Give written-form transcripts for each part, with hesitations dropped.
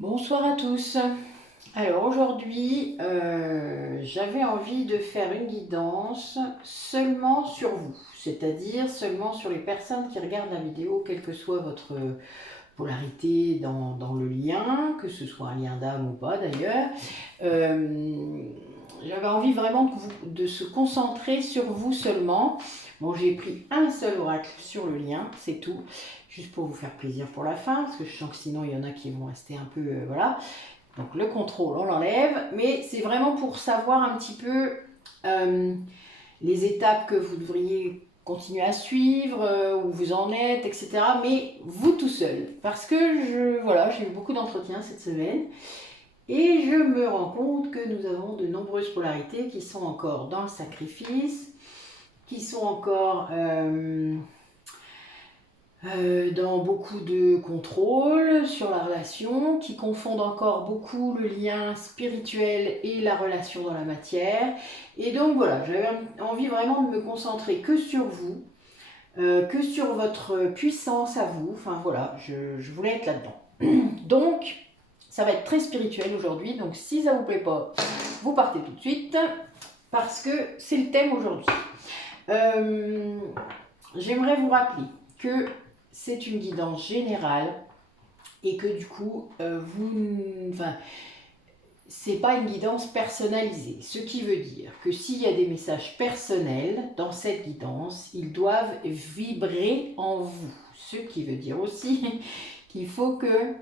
Bonsoir à tous. Alors aujourd'hui, j'avais envie de faire une guidance seulement sur vous, c'est-à-dire seulement sur les personnes qui regardent la vidéo, quelle que soit votre polarité dans le lien, que ce soit un lien d'âme ou pas d'ailleurs. J'avais envie vraiment de se concentrer sur vous seulement. Bon, j'ai pris un seul oracle sur le lien, c'est tout. Juste pour vous faire plaisir pour la fin, parce que je sens que sinon il y en a qui vont rester un peu... voilà. Donc le contrôle, on l'enlève. Mais c'est vraiment pour savoir un petit peu les étapes que vous devriez continuer à suivre, où vous en êtes, etc. Mais vous tout seul. Parce que voilà, j'ai eu beaucoup d'entretiens cette semaine. Et je me rends compte que nous avons de nombreuses polarités qui sont encore dans le sacrifice, qui sont encore dans beaucoup de contrôle sur la relation, qui confondent encore beaucoup le lien spirituel et la relation dans la matière. Et donc voilà, j'avais envie vraiment de me concentrer que sur vous, que sur votre puissance à vous. Enfin voilà, je voulais être là-dedans. Donc, ça va être très spirituel aujourd'hui. Donc si ça vous plaît pas, vous partez tout de suite parce que c'est le thème aujourd'hui. J'aimerais vous rappeler que c'est une guidance générale et que du coup, c'est pas une guidance personnalisée. Ce qui veut dire que s'il y a des messages personnels dans cette guidance, ils doivent vibrer en vous. Ce qui veut dire aussi qu'il faut que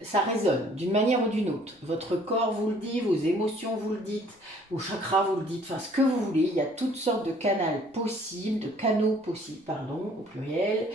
ça résonne d'une manière ou d'une autre. Votre corps vous le dit, vos émotions vous le dites, vos chakras vous le dites, enfin ce que vous voulez. Il y a toutes sortes de canaux possibles, au pluriel.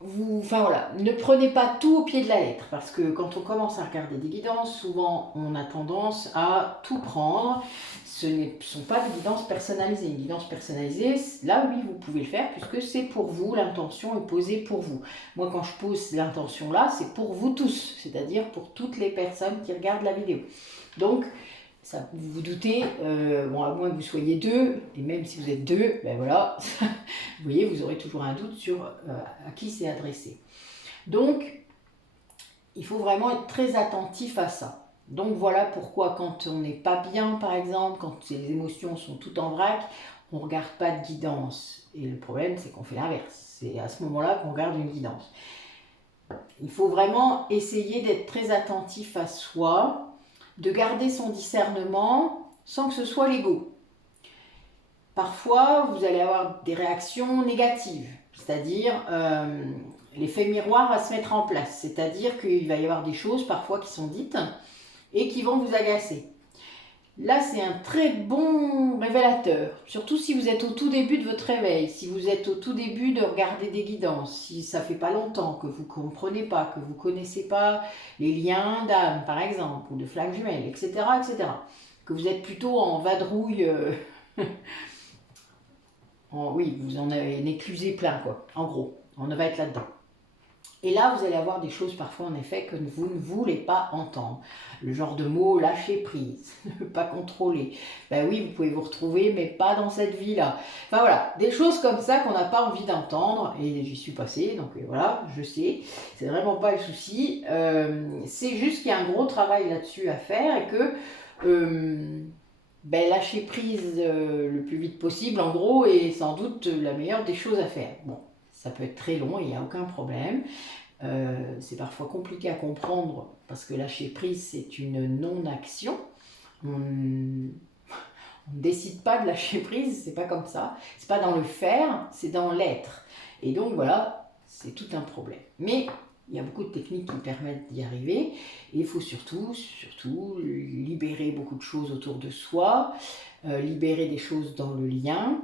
Voilà, ne prenez pas tout au pied de la lettre, parce que quand on commence à regarder des guidances, souvent on a tendance à tout prendre. Ce ne sont pas des guidances personnalisées. Une guidance personnalisée, là oui, vous pouvez le faire, puisque c'est pour vous, l'intention est posée pour vous. Moi, quand je pose l'intention là, c'est pour vous tous, c'est-à-dire pour toutes les personnes qui regardent la vidéo. Donc, ça, vous vous doutez, bon, à moins que vous soyez deux, et même si vous êtes deux, ben voilà, vous voyez, vous aurez toujours un doute sur à qui c'est adressé. Donc, il faut vraiment être très attentif à ça. Donc voilà pourquoi quand on n'est pas bien, par exemple, quand les émotions sont toutes en vrac, on ne regarde pas de guidance. Et le problème, c'est qu'on fait l'inverse. C'est à ce moment-là qu'on regarde une guidance. Il faut vraiment essayer d'être très attentif à soi, de garder son discernement sans que ce soit l'ego. Parfois, vous allez avoir des réactions négatives, c'est-à-dire l'effet miroir va se mettre en place, c'est-à-dire qu'il va y avoir des choses parfois qui sont dites et qui vont vous agacer. Là, c'est un très bon révélateur, surtout si vous êtes au tout début de votre réveil, si vous êtes au tout début de regarder des guidances, si ça fait pas longtemps que vous ne comprenez pas, que vous ne connaissez pas les liens d'âme, par exemple, ou de flammes jumelles, etc., etc., que vous êtes plutôt en vadrouille, oui, vous en avez un éclusé plein, quoi, en gros, on va être là-dedans. Et là, vous allez avoir des choses parfois, en effet, que vous ne voulez pas entendre. Le genre de mots lâcher prise, ne pas contrôler. Ben oui, vous pouvez vous retrouver, mais pas dans cette vie-là. Enfin voilà, des choses comme ça qu'on n'a pas envie d'entendre. Et j'y suis passée, donc voilà, je sais. C'est vraiment pas le souci. C'est juste qu'il y a un gros travail là-dessus à faire et que lâcher prise le plus vite possible, en gros, est sans doute la meilleure des choses à faire. Bon, ça peut être très long, il n'y a aucun problème. C'est parfois compliqué à comprendre parce que lâcher prise, c'est une non-action. On ne décide pas de lâcher prise, c'est pas comme ça. C'est pas dans le faire, c'est dans l'être. Et donc voilà, c'est tout un problème. Mais il y a beaucoup de techniques qui permettent d'y arriver. Et il faut surtout libérer beaucoup de choses autour de soi, libérer des choses dans le lien,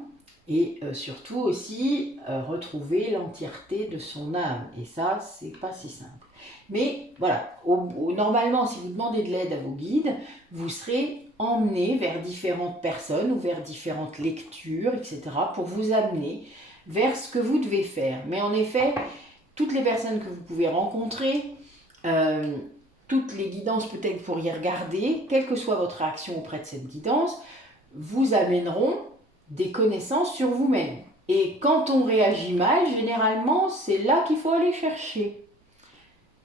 et surtout aussi retrouver l'entièreté de son âme. Et ça, c'est pas si simple. Mais voilà, normalement, si vous demandez de l'aide à vos guides, vous serez emmené vers différentes personnes ou vers différentes lectures, etc., pour vous amener vers ce que vous devez faire. Mais en effet, toutes les personnes que vous pouvez rencontrer, toutes les guidances peut-être pour y regarder, quelle que soit votre réaction auprès de cette guidance, vous amèneront des connaissances sur vous-même. Et quand on réagit mal, généralement, c'est là qu'il faut aller chercher.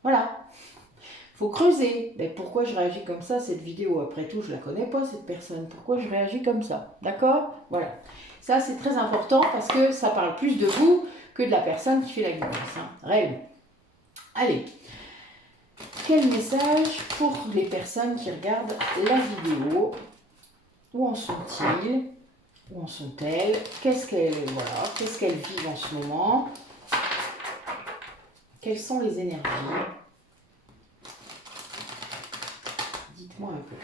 Voilà. Faut creuser. Mais pourquoi je réagis comme ça, cette vidéo? Après tout, je la connais pas, cette personne. Pourquoi je réagis comme ça? D'accord? Voilà. Ça, c'est très important parce que ça parle plus de vous que de la personne qui fait la guidance. Hein. Réellement. Allez. Quel message pour les personnes qui regardent la vidéo? Où en sont-ils? Où en sont-elles? Qu'est-ce qu'elles vivent en ce moment? Quelles sont les énergies? Dites-moi un peu.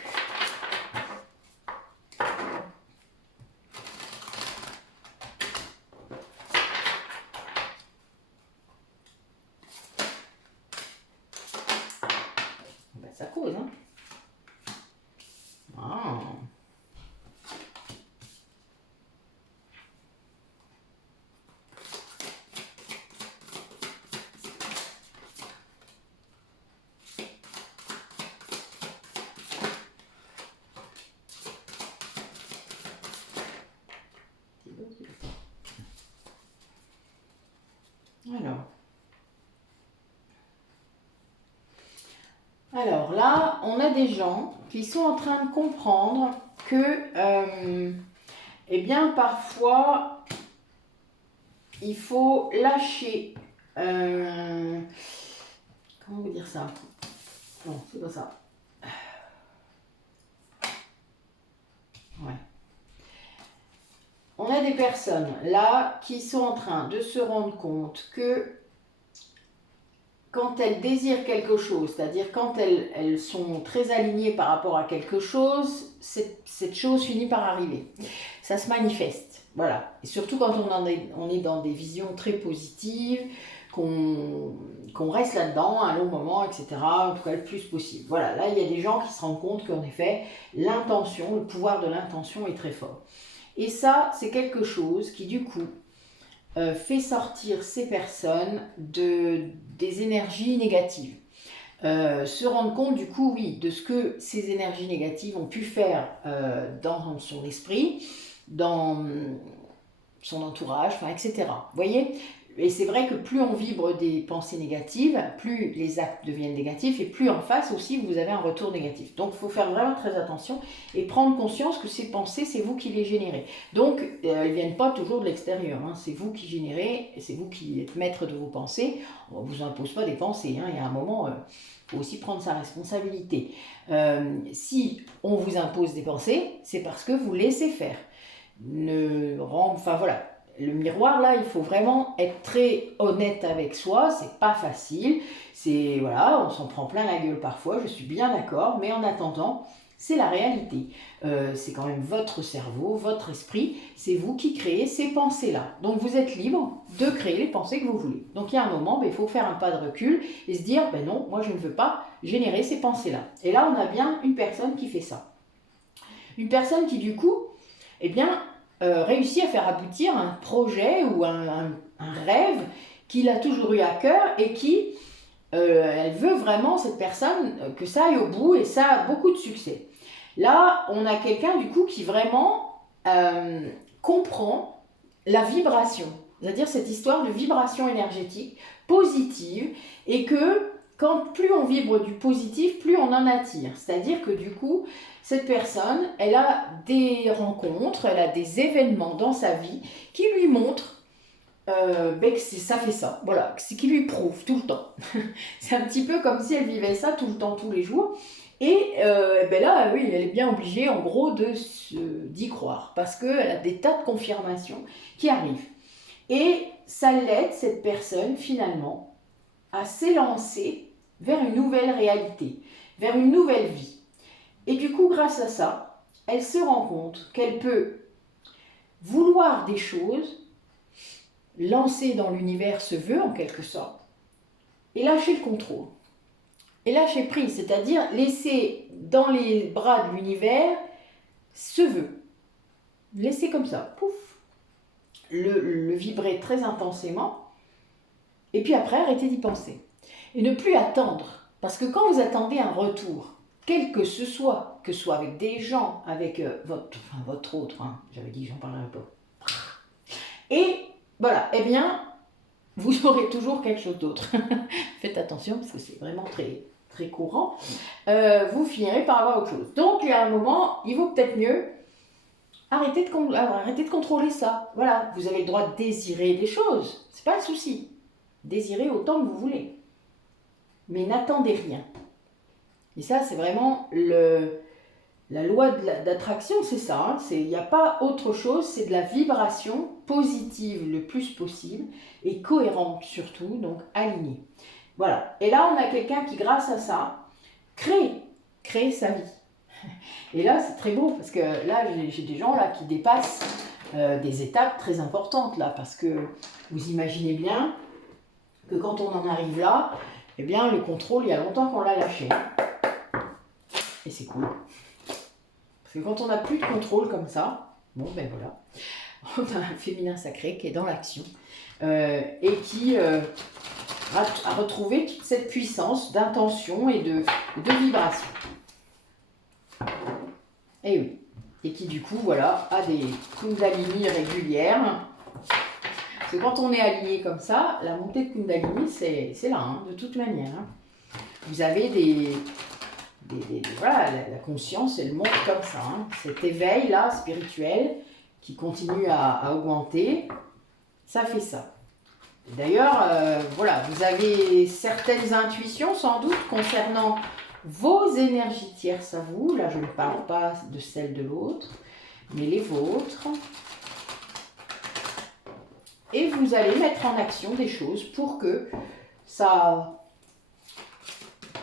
Ben, ça cause, hein? Ah. Alors là, on a des gens qui sont en train de comprendre que, eh bien, parfois, il faut lâcher. Comment vous dire ça? Non, c'est pas ça. Ouais. On a des personnes là qui sont en train de se rendre compte que quand elles désirent quelque chose, c'est-à-dire quand elles sont très alignées par rapport à quelque chose, cette chose finit par arriver. Ça se manifeste, voilà. Et surtout quand on est dans des visions très positives, qu'on reste là-dedans un long moment, etc. En tout cas le plus possible. Voilà, là il y a des gens qui se rendent compte qu'en effet, l'intention, le pouvoir de l'intention est très fort. Et ça, c'est quelque chose qui du coup fait sortir ces personnes des énergies négatives. Se rendre compte du coup, oui, de ce que ces énergies négatives ont pu faire dans son esprit, dans son entourage, enfin, etc. Vous voyez? Et c'est vrai que plus on vibre des pensées négatives, plus les actes deviennent négatifs et plus en face aussi vous avez un retour négatif. Donc il faut faire vraiment très attention et prendre conscience que ces pensées, c'est vous qui les générez. Donc elles ne viennent pas toujours de l'extérieur, hein. C'est vous qui générez, c'est vous qui êtes maître de vos pensées. On ne vous impose pas des pensées, hein. Il y a un moment, il faut aussi prendre sa responsabilité. Si on vous impose des pensées, c'est parce que vous laissez faire. Enfin voilà. Le miroir, là, il faut vraiment être très honnête avec soi, c'est pas facile, c'est, voilà, on s'en prend plein la gueule parfois, je suis bien d'accord, mais en attendant, c'est la réalité. C'est quand même votre cerveau, votre esprit, c'est vous qui créez ces pensées-là. Donc vous êtes libre de créer les pensées que vous voulez. Donc il y a un moment, il faut faire un pas de recul et se dire, ben non, moi je ne veux pas générer ces pensées-là. Et là, on a bien une personne qui fait ça. Une personne qui, du coup, eh bien, réussit à faire aboutir un projet ou un rêve qu'il a toujours eu à cœur et qui, elle veut vraiment, cette personne, que ça aille au bout et ça a beaucoup de succès. Là, on a quelqu'un du coup qui vraiment comprend la vibration, c'est-à-dire cette histoire de vibration énergétique positive et que quand plus on vibre du positif, plus on en attire. C'est-à-dire que du coup, cette personne, elle a des rencontres, elle a des événements dans sa vie qui lui montrent que ça fait ça. Voilà, c'est qui lui prouve tout le temps. C'est un petit peu comme si elle vivait ça tout le temps, tous les jours. Et là, oui, elle est bien obligée, en gros, d'y croire. Parce qu'elle a des tas de confirmations qui arrivent. Et ça l'aide, cette personne, finalement, à s'élancer vers une nouvelle réalité, vers une nouvelle vie. Et du coup, grâce à ça, elle se rend compte qu'elle peut vouloir des choses, lancer dans l'univers ce vœu, en quelque sorte, et lâcher le contrôle. Et lâcher prise, c'est-à-dire laisser dans les bras de l'univers ce vœu. Laisser comme ça, pouf, le vibrer très intensément, et puis après arrêter d'y penser. Et ne plus attendre, parce que quand vous attendez un retour, quel que ce soit avec des gens, avec votre autre, hein, j'avais dit j'en parlerai pas. Et voilà, eh bien, vous aurez toujours quelque chose d'autre. Faites attention parce que c'est vraiment très, très courant. Vous finirez par avoir autre chose. Donc, il y a un moment, il vaut peut-être mieux arrêter de contrôler ça. Voilà, vous avez le droit de désirer des choses. C'est pas un souci. Désirez autant que vous voulez. Mais n'attendez rien. Et ça, c'est vraiment la loi d'attraction, c'est ça. Il n'y a pas autre chose, c'est de la vibration positive le plus possible et cohérente surtout, donc alignée. Voilà. Et là, on a quelqu'un qui, grâce à ça, crée sa vie. Et là, c'est très beau parce que là, j'ai des gens là qui dépassent des étapes très importantes là, parce que vous imaginez bien que quand on en arrive là, eh bien, le contrôle, il y a longtemps qu'on l'a lâché. Et c'est cool. Parce que quand on n'a plus de contrôle comme ça, bon ben voilà, on a un féminin sacré qui est dans l'action et qui a retrouvé toute cette puissance d'intention et de vibration. Et oui. Et qui du coup, voilà, a des kundalini régulières. Parce que quand on est aligné comme ça, la montée de kundalini, c'est là, hein, de toute manière. Hein. Vous avez voilà, la conscience, elle monte comme ça. Hein. Cet éveil-là, spirituel, qui continue à augmenter, ça fait ça. D'ailleurs, voilà, vous avez certaines intuitions, sans doute, concernant vos énergies tierces à vous. Là, je ne parle pas de celles de l'autre, mais les vôtres. Et vous allez mettre en action des choses pour que ça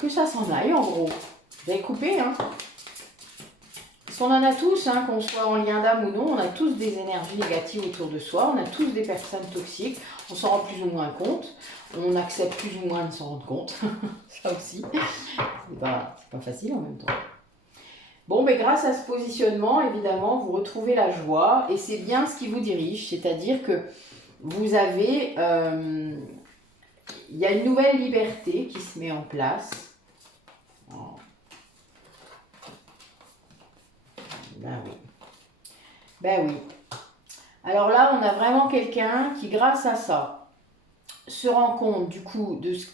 s'en aille, en gros. Vous avez coupé, hein? Parce qu'on en a tous, hein, qu'on soit en lien d'âme ou non, on a tous des énergies négatives autour de soi, on a tous des personnes toxiques, on s'en rend plus ou moins compte, on accepte plus ou moins de s'en rendre compte, ça aussi, c'est pas facile en même temps. Bon, mais grâce à ce positionnement, évidemment, vous retrouvez la joie, et c'est bien ce qui vous dirige, c'est-à-dire que vous avez, il y a une nouvelle liberté qui se met en place. Oh. Ben oui. Ben oui. Alors là, on a vraiment quelqu'un qui, grâce à ça, se rend compte du coup de ce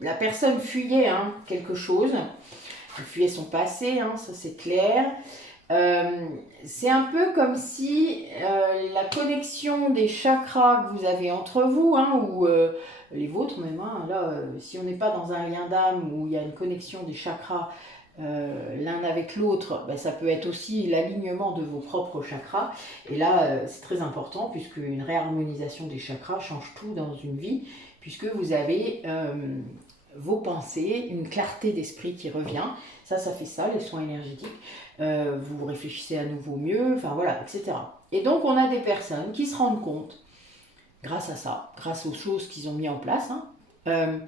la personne fuyait hein, quelque chose. Elle fuyait son passé, hein, ça c'est clair. C'est un peu comme si la connexion des chakras que vous avez entre vous, hein, ou les vôtres même, hein, là, si on n'est pas dans un lien d'âme où il y a une connexion des chakras l'un avec l'autre, ben, ça peut être aussi l'alignement de vos propres chakras. Et là, c'est très important puisque une réharmonisation des chakras change tout dans une vie, puisque vous avez vos pensées, une clarté d'esprit qui revient. Ça fait ça, les soins énergétiques. Vous réfléchissez à nouveau mieux, enfin voilà, etc. Et donc, on a des personnes qui se rendent compte, grâce à ça, grâce aux choses qu'ils ont mis en place, hein,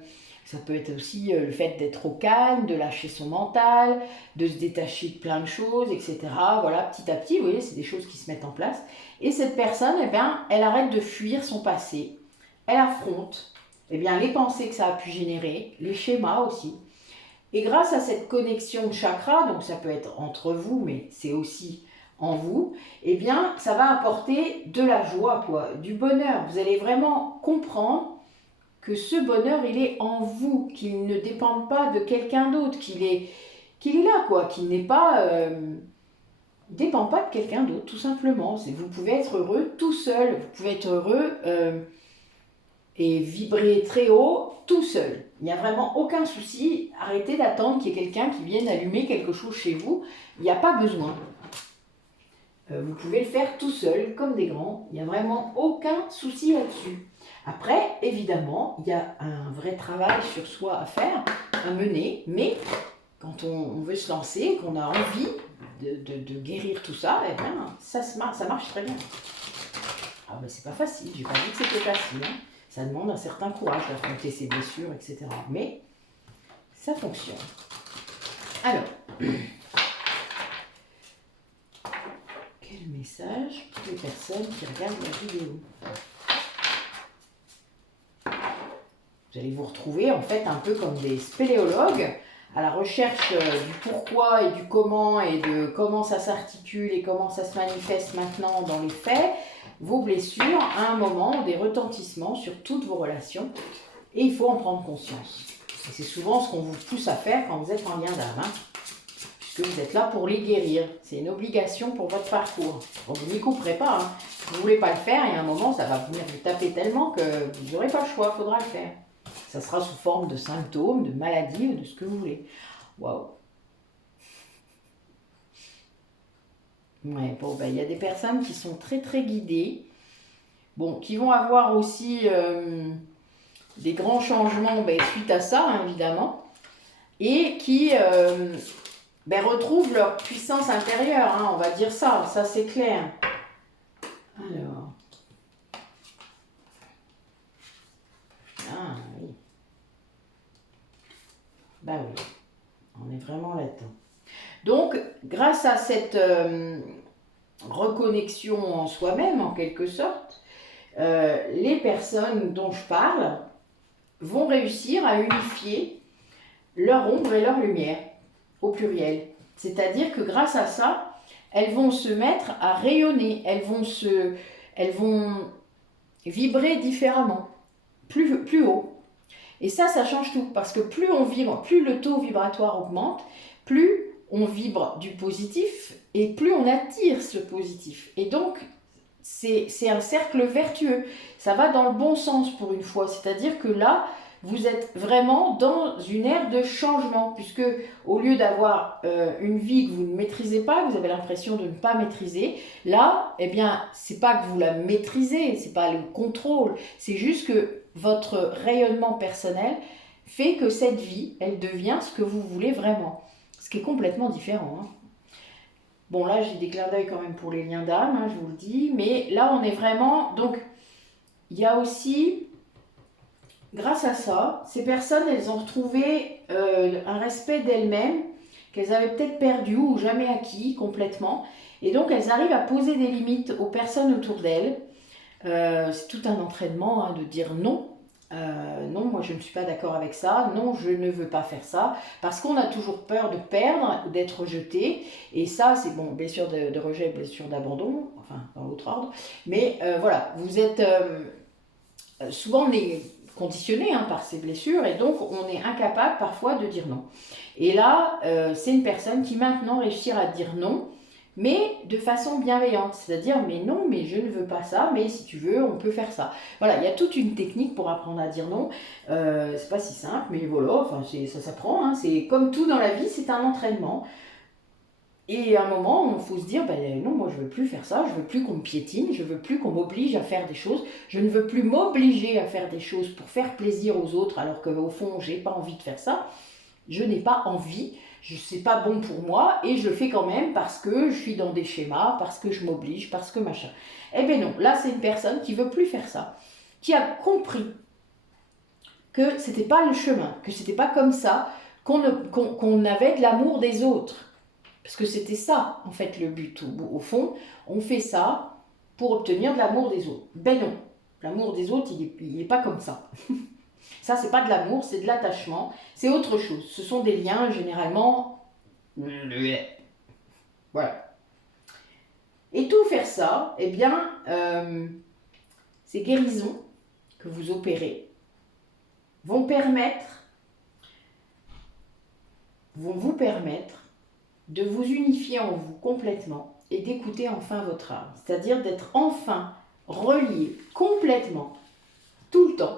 ça peut être aussi le fait d'être au calme, de lâcher son mental, de se détacher de plein de choses, etc. Voilà, petit à petit, vous voyez, c'est des choses qui se mettent en place. Et cette personne, eh bien, elle arrête de fuir son passé. Elle affronte eh bien, les pensées que ça a pu générer, les schémas aussi. Et grâce à cette connexion de chakras, donc ça peut être entre vous, mais c'est aussi en vous, eh bien, ça va apporter de la joie, quoi, du bonheur. Vous allez vraiment comprendre que ce bonheur, il est en vous, qu'il ne dépend pas de quelqu'un d'autre, qu'il est là, quoi, qu'il n'est pas... dépend pas de quelqu'un d'autre, tout simplement. Vous pouvez être heureux tout seul, vous pouvez être heureux et vibrer très haut tout seul. Il n'y a vraiment aucun souci. Arrêtez d'attendre qu'il y ait quelqu'un qui vienne allumer quelque chose chez vous. Il n'y a pas besoin. Vous pouvez le faire tout seul, comme des grands. Il n'y a vraiment aucun souci là-dessus. Après, évidemment, il y a un vrai travail sur soi à faire, à mener, mais quand on veut se lancer, qu'on a envie de guérir tout ça, eh bien, ça marche très bien. Ah ben, c'est pas facile, j'ai pas dit que c'était facile, hein. Ça demande un certain courage d'affronter ses blessures, etc. Mais ça fonctionne. Alors, quel message pour les personnes qui regardent la vidéo? Vous allez vous retrouver en fait un peu comme des spéléologues à la recherche du pourquoi et du comment et de comment ça s'articule et comment ça se manifeste maintenant dans les faits. vos blessures à un moment, des retentissements sur toutes vos relations. Et il faut en prendre conscience. Et c'est souvent ce qu'on vous pousse à faire quand vous êtes en lien d'âme. Hein, puisque vous êtes là pour les guérir. C'est une obligation pour votre parcours. Donc vous n'y couperez pas. Hein. Si vous ne voulez pas le faire, il y a un moment, ça va venir vous taper tellement que vous n'aurez pas le choix, il faudra le faire. Ça sera sous forme de symptômes, de maladies ou de ce que vous voulez. Waouh. Ouais, bon, ben, il y a des personnes qui sont très très guidées. Bon, qui vont avoir aussi des grands changements suite à ça, hein, évidemment. Et qui retrouvent leur puissance intérieure, hein, on va dire ça c'est clair. Alors. Ah oui. Bah oui, on est vraiment là-dedans. Donc, grâce à cette reconnexion en soi-même, en quelque sorte, les personnes dont je parle vont réussir à unifier leur ombre et leur lumière, au pluriel. C'est-à-dire que grâce à ça, elles vont se mettre à rayonner, elles vont vibrer différemment, plus haut. Et ça change tout, parce que plus on vibre, plus le taux vibratoire augmente, plus on vibre du positif, et plus on attire ce positif. Et donc, c'est un cercle vertueux. Ça va dans le bon sens pour une fois, c'est-à-dire que là, vous êtes vraiment dans une ère de changement, puisque au lieu d'avoir une vie que vous ne maîtrisez pas, vous avez l'impression de ne pas maîtriser, là, eh bien, c'est pas que vous la maîtrisez, c'est pas le contrôle, c'est juste que votre rayonnement personnel fait que cette vie, elle devient ce que vous voulez vraiment, ce qui est complètement différent. Hein. Bon, là, j'ai des clins d'œil quand même pour les liens d'âme, hein, je vous le dis, mais là, on est vraiment... Donc, il y a aussi... Grâce à ça, ces personnes, elles ont retrouvé un respect d'elles-mêmes qu'elles avaient peut-être perdu ou jamais acquis complètement. Et donc, elles arrivent à poser des limites aux personnes autour d'elles. C'est tout un entraînement hein, de dire non. Non, moi je ne suis pas d'accord avec ça. Non, je ne veux pas faire ça. Parce qu'on a toujours peur de perdre, d'être rejeté. Et ça, c'est bon, blessure de rejet, blessure d'abandon, enfin dans l'autre ordre. Mais voilà, vous êtes souvent... conditionné hein, par ces blessures et donc on est incapable parfois de dire non. Et là, c'est une personne qui maintenant réussit à dire non, mais de façon bienveillante, c'est-à-dire mais non, mais je ne veux pas ça, mais si tu veux, on peut faire ça. Voilà, il y a toute une technique pour apprendre à dire non. C'est pas si simple, mais voilà, enfin ça s'apprend. Hein, c'est comme tout dans la vie, c'est un entraînement. Et à un moment, il faut se dire, non, moi je veux plus faire ça, je veux plus qu'on me piétine, je veux plus qu'on m'oblige à faire des choses, je ne veux plus m'obliger à faire des choses pour faire plaisir aux autres, alors qu'au fond, j'ai pas envie de faire ça, je n'ai pas envie, c'est pas bon pour moi, et je le fais quand même parce que je suis dans des schémas, parce que je m'oblige, parce que machin. Eh bien non, là c'est une personne qui veut plus faire ça, qui a compris que c'était pas le chemin, que c'était pas comme ça, qu'on avait de l'amour des autres. Parce que c'était ça, en fait, le but. Au fond, on fait ça pour obtenir de l'amour des autres. Ben non, l'amour des autres, il n'est pas comme ça. Ça, c'est pas de l'amour, c'est de l'attachement. C'est autre chose. Ce sont des liens, généralement... Voilà. Et tout faire ça, eh bien, ces guérisons que vous opérez vont vous permettre de vous unifier en vous complètement et d'écouter enfin votre âme. C'est-à-dire d'être enfin relié complètement, tout le temps,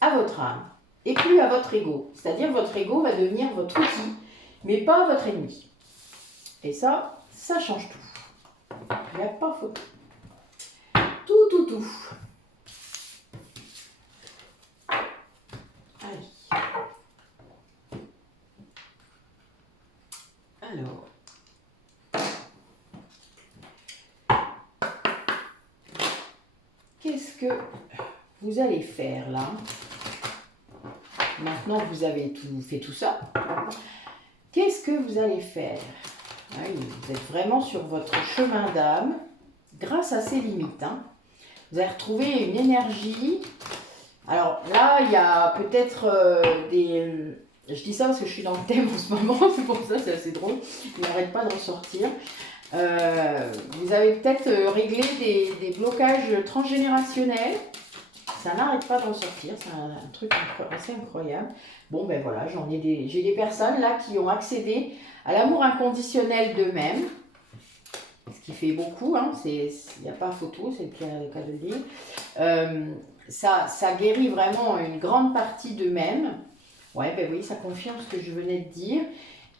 à votre âme et plus à votre ego. C'est-à-dire votre ego va devenir votre outil, mais pas votre ennemi. Et ça change tout. Il n'y a pas photo. Tout. Allez. Alors. Qu'est-ce que vous allez faire là? Maintenant que vous avez fait tout ça, qu'est-ce que vous allez faire? Oui, vous êtes vraiment sur votre chemin d'âme grâce à ces limites. Hein. Vous allez retrouver une énergie. Alors là, il y a peut-être des... Je dis ça parce que je suis dans le thème en ce moment, c'est pour ça, c'est assez drôle. Il n'arrête pas de ressortir. Vous avez peut-être réglé des blocages transgénérationnels. Ça n'arrête pas d'en sortir, c'est un truc assez incroyable. Bon, ben voilà, j'ai des personnes là qui ont accédé à l'amour inconditionnel d'eux-mêmes, ce qui fait beaucoup, hein, il n'y a pas photo, c'est le cas de le dire. Ça guérit vraiment une grande partie d'eux-mêmes. Ouais, ben oui, ça confirme ce que je venais de dire.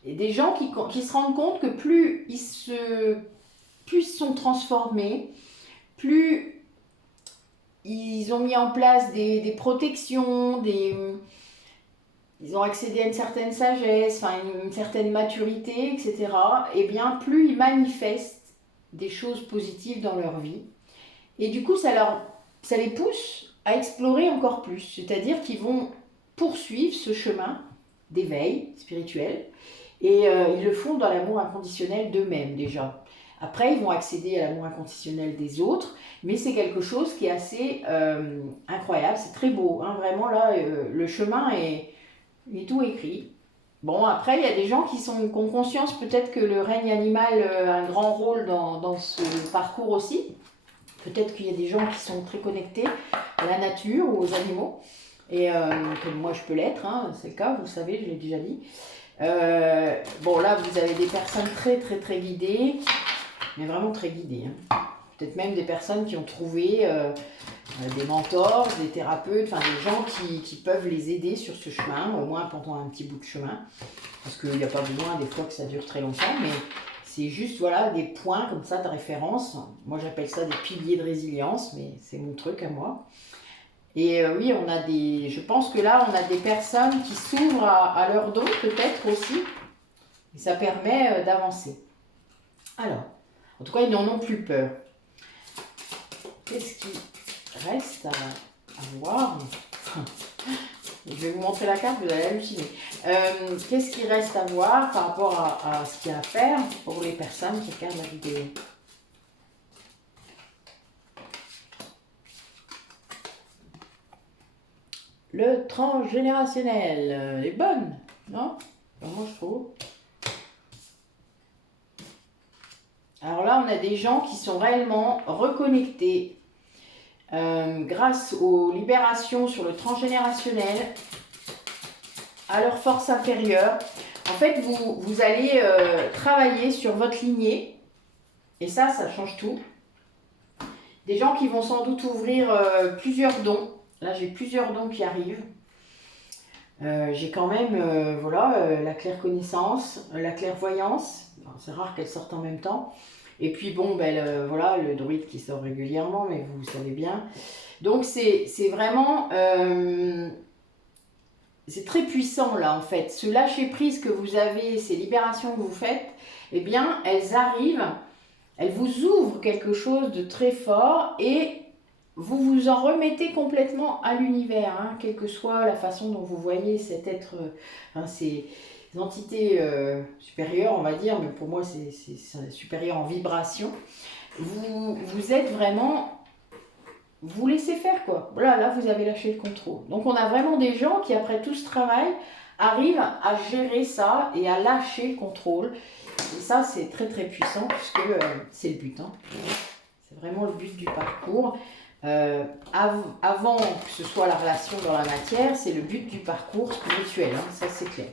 Et des gens qui se rendent compte que plus ils sont transformés, plus ils ont mis en place des protections, ils ont accédé à une certaine sagesse, enfin une certaine maturité, etc. Et bien, plus ils manifestent des choses positives dans leur vie. Et du coup, ça les pousse à explorer encore plus. C'est-à-dire qu'ils vont poursuivre ce chemin d'éveil spirituel. Et ils le font dans l'amour inconditionnel d'eux-mêmes déjà. Après, ils vont accéder à l'amour inconditionnel des autres, mais c'est quelque chose qui est assez incroyable, c'est très beau. Hein, vraiment, là, le chemin est tout écrit. Bon, après, il y a des gens qui ont conscience peut-être que le règne animal a un grand rôle dans ce parcours aussi. Peut-être qu'il y a des gens qui sont très connectés à la nature ou aux animaux. Et comme moi, je peux l'être, hein, c'est le cas, vous le savez, je l'ai déjà dit. Bon, là, vous avez des personnes très, très, très guidées, mais vraiment très guidées. Hein. Peut-être même des personnes qui ont trouvé des mentors, des thérapeutes, enfin des gens qui peuvent les aider sur ce chemin, au moins pendant un petit bout de chemin. Parce qu'il n'y a pas besoin des fois que ça dure très longtemps, mais c'est juste voilà, des points comme ça de référence. Moi, j'appelle ça des piliers de résilience, mais c'est mon truc à moi. Et oui, je pense que là, on a des personnes qui s'ouvrent à leurs dons, peut-être aussi. Et ça permet d'avancer. Alors, en tout cas, ils n'en ont plus peur. Qu'est-ce qui reste à voir? Je vais vous montrer la carte, vous allez halluciner. Qu'est-ce qui reste à voir par rapport à ce qu'il y a à faire pour les personnes qui regardent la vidéo? Le transgénérationnel est bonne, non? Moi, je trouve. Alors là, on a des gens qui sont réellement reconnectés grâce aux libérations sur le transgénérationnel à leur force inférieure. En fait, vous allez travailler sur votre lignée et ça change tout. Des gens qui vont sans doute ouvrir plusieurs dons. Là, j'ai plusieurs dons qui arrivent. J'ai quand même la clairconnaissance, la clairvoyance. Enfin, c'est rare qu'elles sortent en même temps. Et puis bon, le druide qui sort régulièrement, mais vous savez bien. Donc c'est vraiment... c'est très puissant là en fait. Ce lâcher prise que vous avez, ces libérations que vous faites, eh bien elles arrivent, elles vous ouvrent quelque chose de très fort et vous vous en remettez complètement à l'univers, hein, quelle que soit la façon dont vous voyez cet être, ces entités supérieures, on va dire, mais pour moi c'est supérieur en vibration. Vous êtes vraiment... Vous laissez faire quoi. Là, vous avez lâché le contrôle. Donc on a vraiment des gens qui, après tout ce travail, arrivent à gérer ça et à lâcher le contrôle. Et ça, c'est très très puissant puisque c'est le but. Hein. C'est vraiment le but du parcours. Avant que ce soit la relation dans la matière, c'est le but du parcours spirituel. Hein. Ça, c'est clair.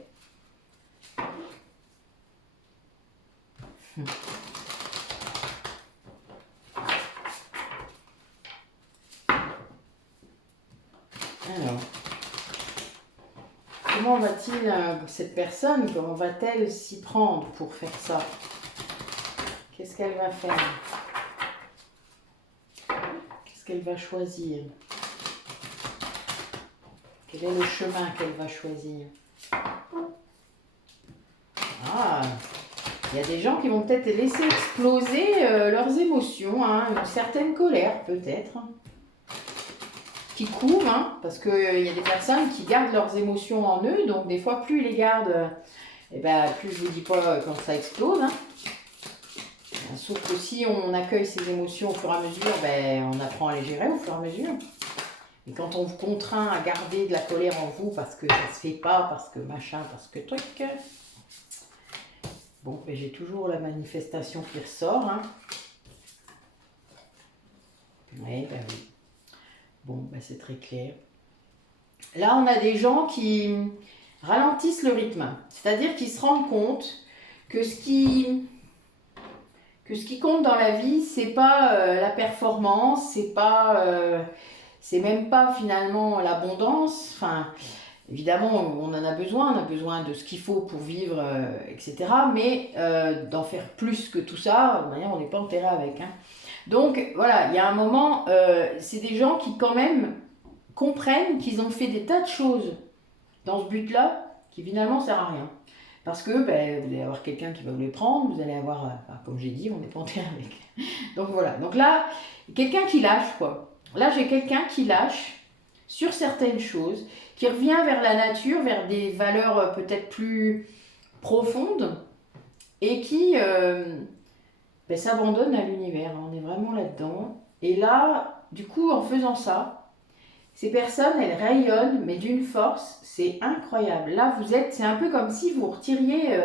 Alors, comment va-t-il, cette personne, comment va-t-elle s'y prendre pour faire ça? Qu'est-ce qu'elle va faire? Qu'est-ce qu'elle va choisir? Quel est le chemin qu'elle va choisir? Ah, il y a des gens qui vont peut-être laisser exploser leurs émotions, hein, une certaine colère peut-être. Qui couvent, hein, parce qu'il y a des personnes qui gardent leurs émotions en eux, donc des fois plus ils les gardent, plus je vous dis pas quand ça explose. Hein. Sauf que si on accueille ces émotions au fur et à mesure, on apprend à les gérer au fur et à mesure. Et quand on vous contraint à garder de la colère en vous parce que ça se fait pas, parce que machin, parce que truc, Bon, et j'ai toujours la manifestation qui ressort. Hein. Oui, ben oui. Bon, ben c'est très clair. Là, on a des gens qui ralentissent le rythme. C'est-à-dire qu'ils se rendent compte que ce qui compte dans la vie, c'est pas la performance, c'est même pas finalement l'abondance. Enfin, évidemment, on en a besoin de ce qu'il faut pour vivre, etc. Mais d'en faire plus que tout ça, de manière, on n'est pas enterré avec. Hein. Donc voilà, il y a un moment, c'est des gens qui quand même comprennent qu'ils ont fait des tas de choses dans ce but-là qui finalement ne sert à rien. Parce que ben, vous allez avoir quelqu'un qui va vous les prendre, vous allez avoir, comme j'ai dit, on n'est pas enterré avec. Donc voilà, donc là, quelqu'un qui lâche quoi. Là j'ai quelqu'un qui lâche sur certaines choses, qui revient vers la nature, vers des valeurs peut-être plus profondes et qui ben, s'abandonne à l'univers. On est vraiment là-dedans. Et là, du coup, en faisant ça, ces personnes, elles rayonnent, mais d'une force, c'est incroyable. Là, vous êtes, c'est un peu comme si vous retiriez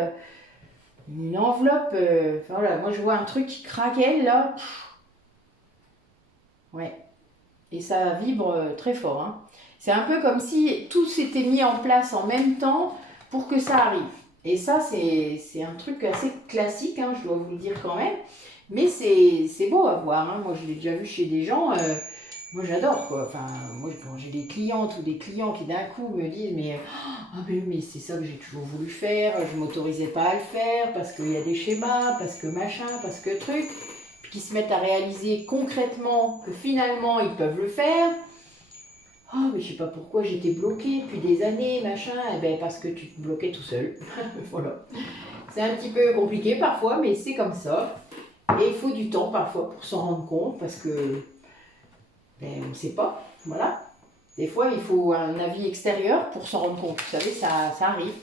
une enveloppe. Enfin, voilà, moi, je vois un truc qui craquait là. Ouais. Et ça vibre très fort. Hein. C'est un peu comme si tout s'était mis en place en même temps pour que ça arrive. Et ça, c'est un truc assez classique, hein, je dois vous le dire quand même. Mais c'est beau à voir. Hein. Moi, je l'ai déjà vu chez des gens. Moi, j'adore, quoi. Enfin, moi, quand j'ai des clientes ou des clients qui d'un coup me disent mais, mais c'est ça que j'ai toujours voulu faire, je m'autorisais pas à le faire parce qu'il y a des schémas, parce que machin, parce que truc, puis qui se mettent à réaliser concrètement que finalement ils peuvent le faire. Ah, mais je sais pas pourquoi j'étais bloquée depuis des années, machin. Eh ben, parce que tu te bloquais tout seul. Voilà. C'est un petit peu compliqué parfois, mais c'est comme ça. Et il faut du temps parfois pour s'en rendre compte parce que ben, on ne sait pas. Voilà. Des fois, il faut un avis extérieur pour s'en rendre compte. Vous savez, ça arrive.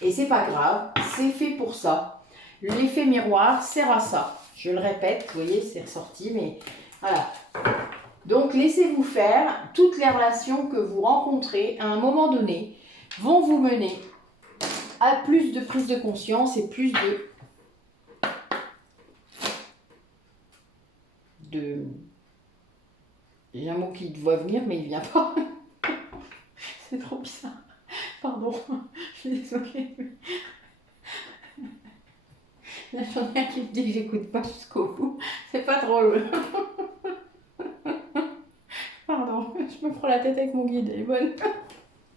Et c'est pas grave, c'est fait pour ça. L'effet miroir sert à ça. Je le répète, vous voyez, c'est ressorti, mais voilà. Donc, laissez-vous faire. Toutes les relations que vous rencontrez, à un moment donné, vont vous mener à plus de prise de conscience et plus de... J'ai un mot qui doit venir, mais il ne vient pas. C'est trop bizarre. Pardon, je suis désolée. Là, j'en ai un qui me dit que j'écoute pas jusqu'au bout. C'est pas drôle. Pardon, je me prends la tête avec mon guide, elle est bonne.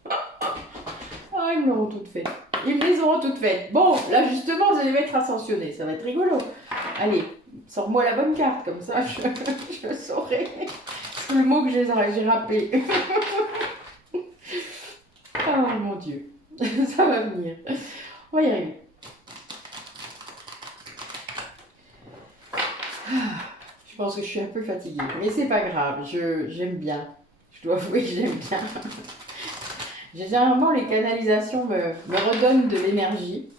Ah, ils me l'auront toutes faites. Ils me les auront toutes faites. Bon, là justement, vous allez m'être ascensionné. Ça va être rigolo. Allez, sors-moi la bonne carte, comme ça je saurai le mot que j'ai rappelé. Oh mon Dieu, ça va venir. On va y arriver. Je pense que je suis un peu fatiguée, mais c'est pas grave, j'aime bien. Je dois avouer que j'aime bien. Généralement, les canalisations me redonnent de l'énergie.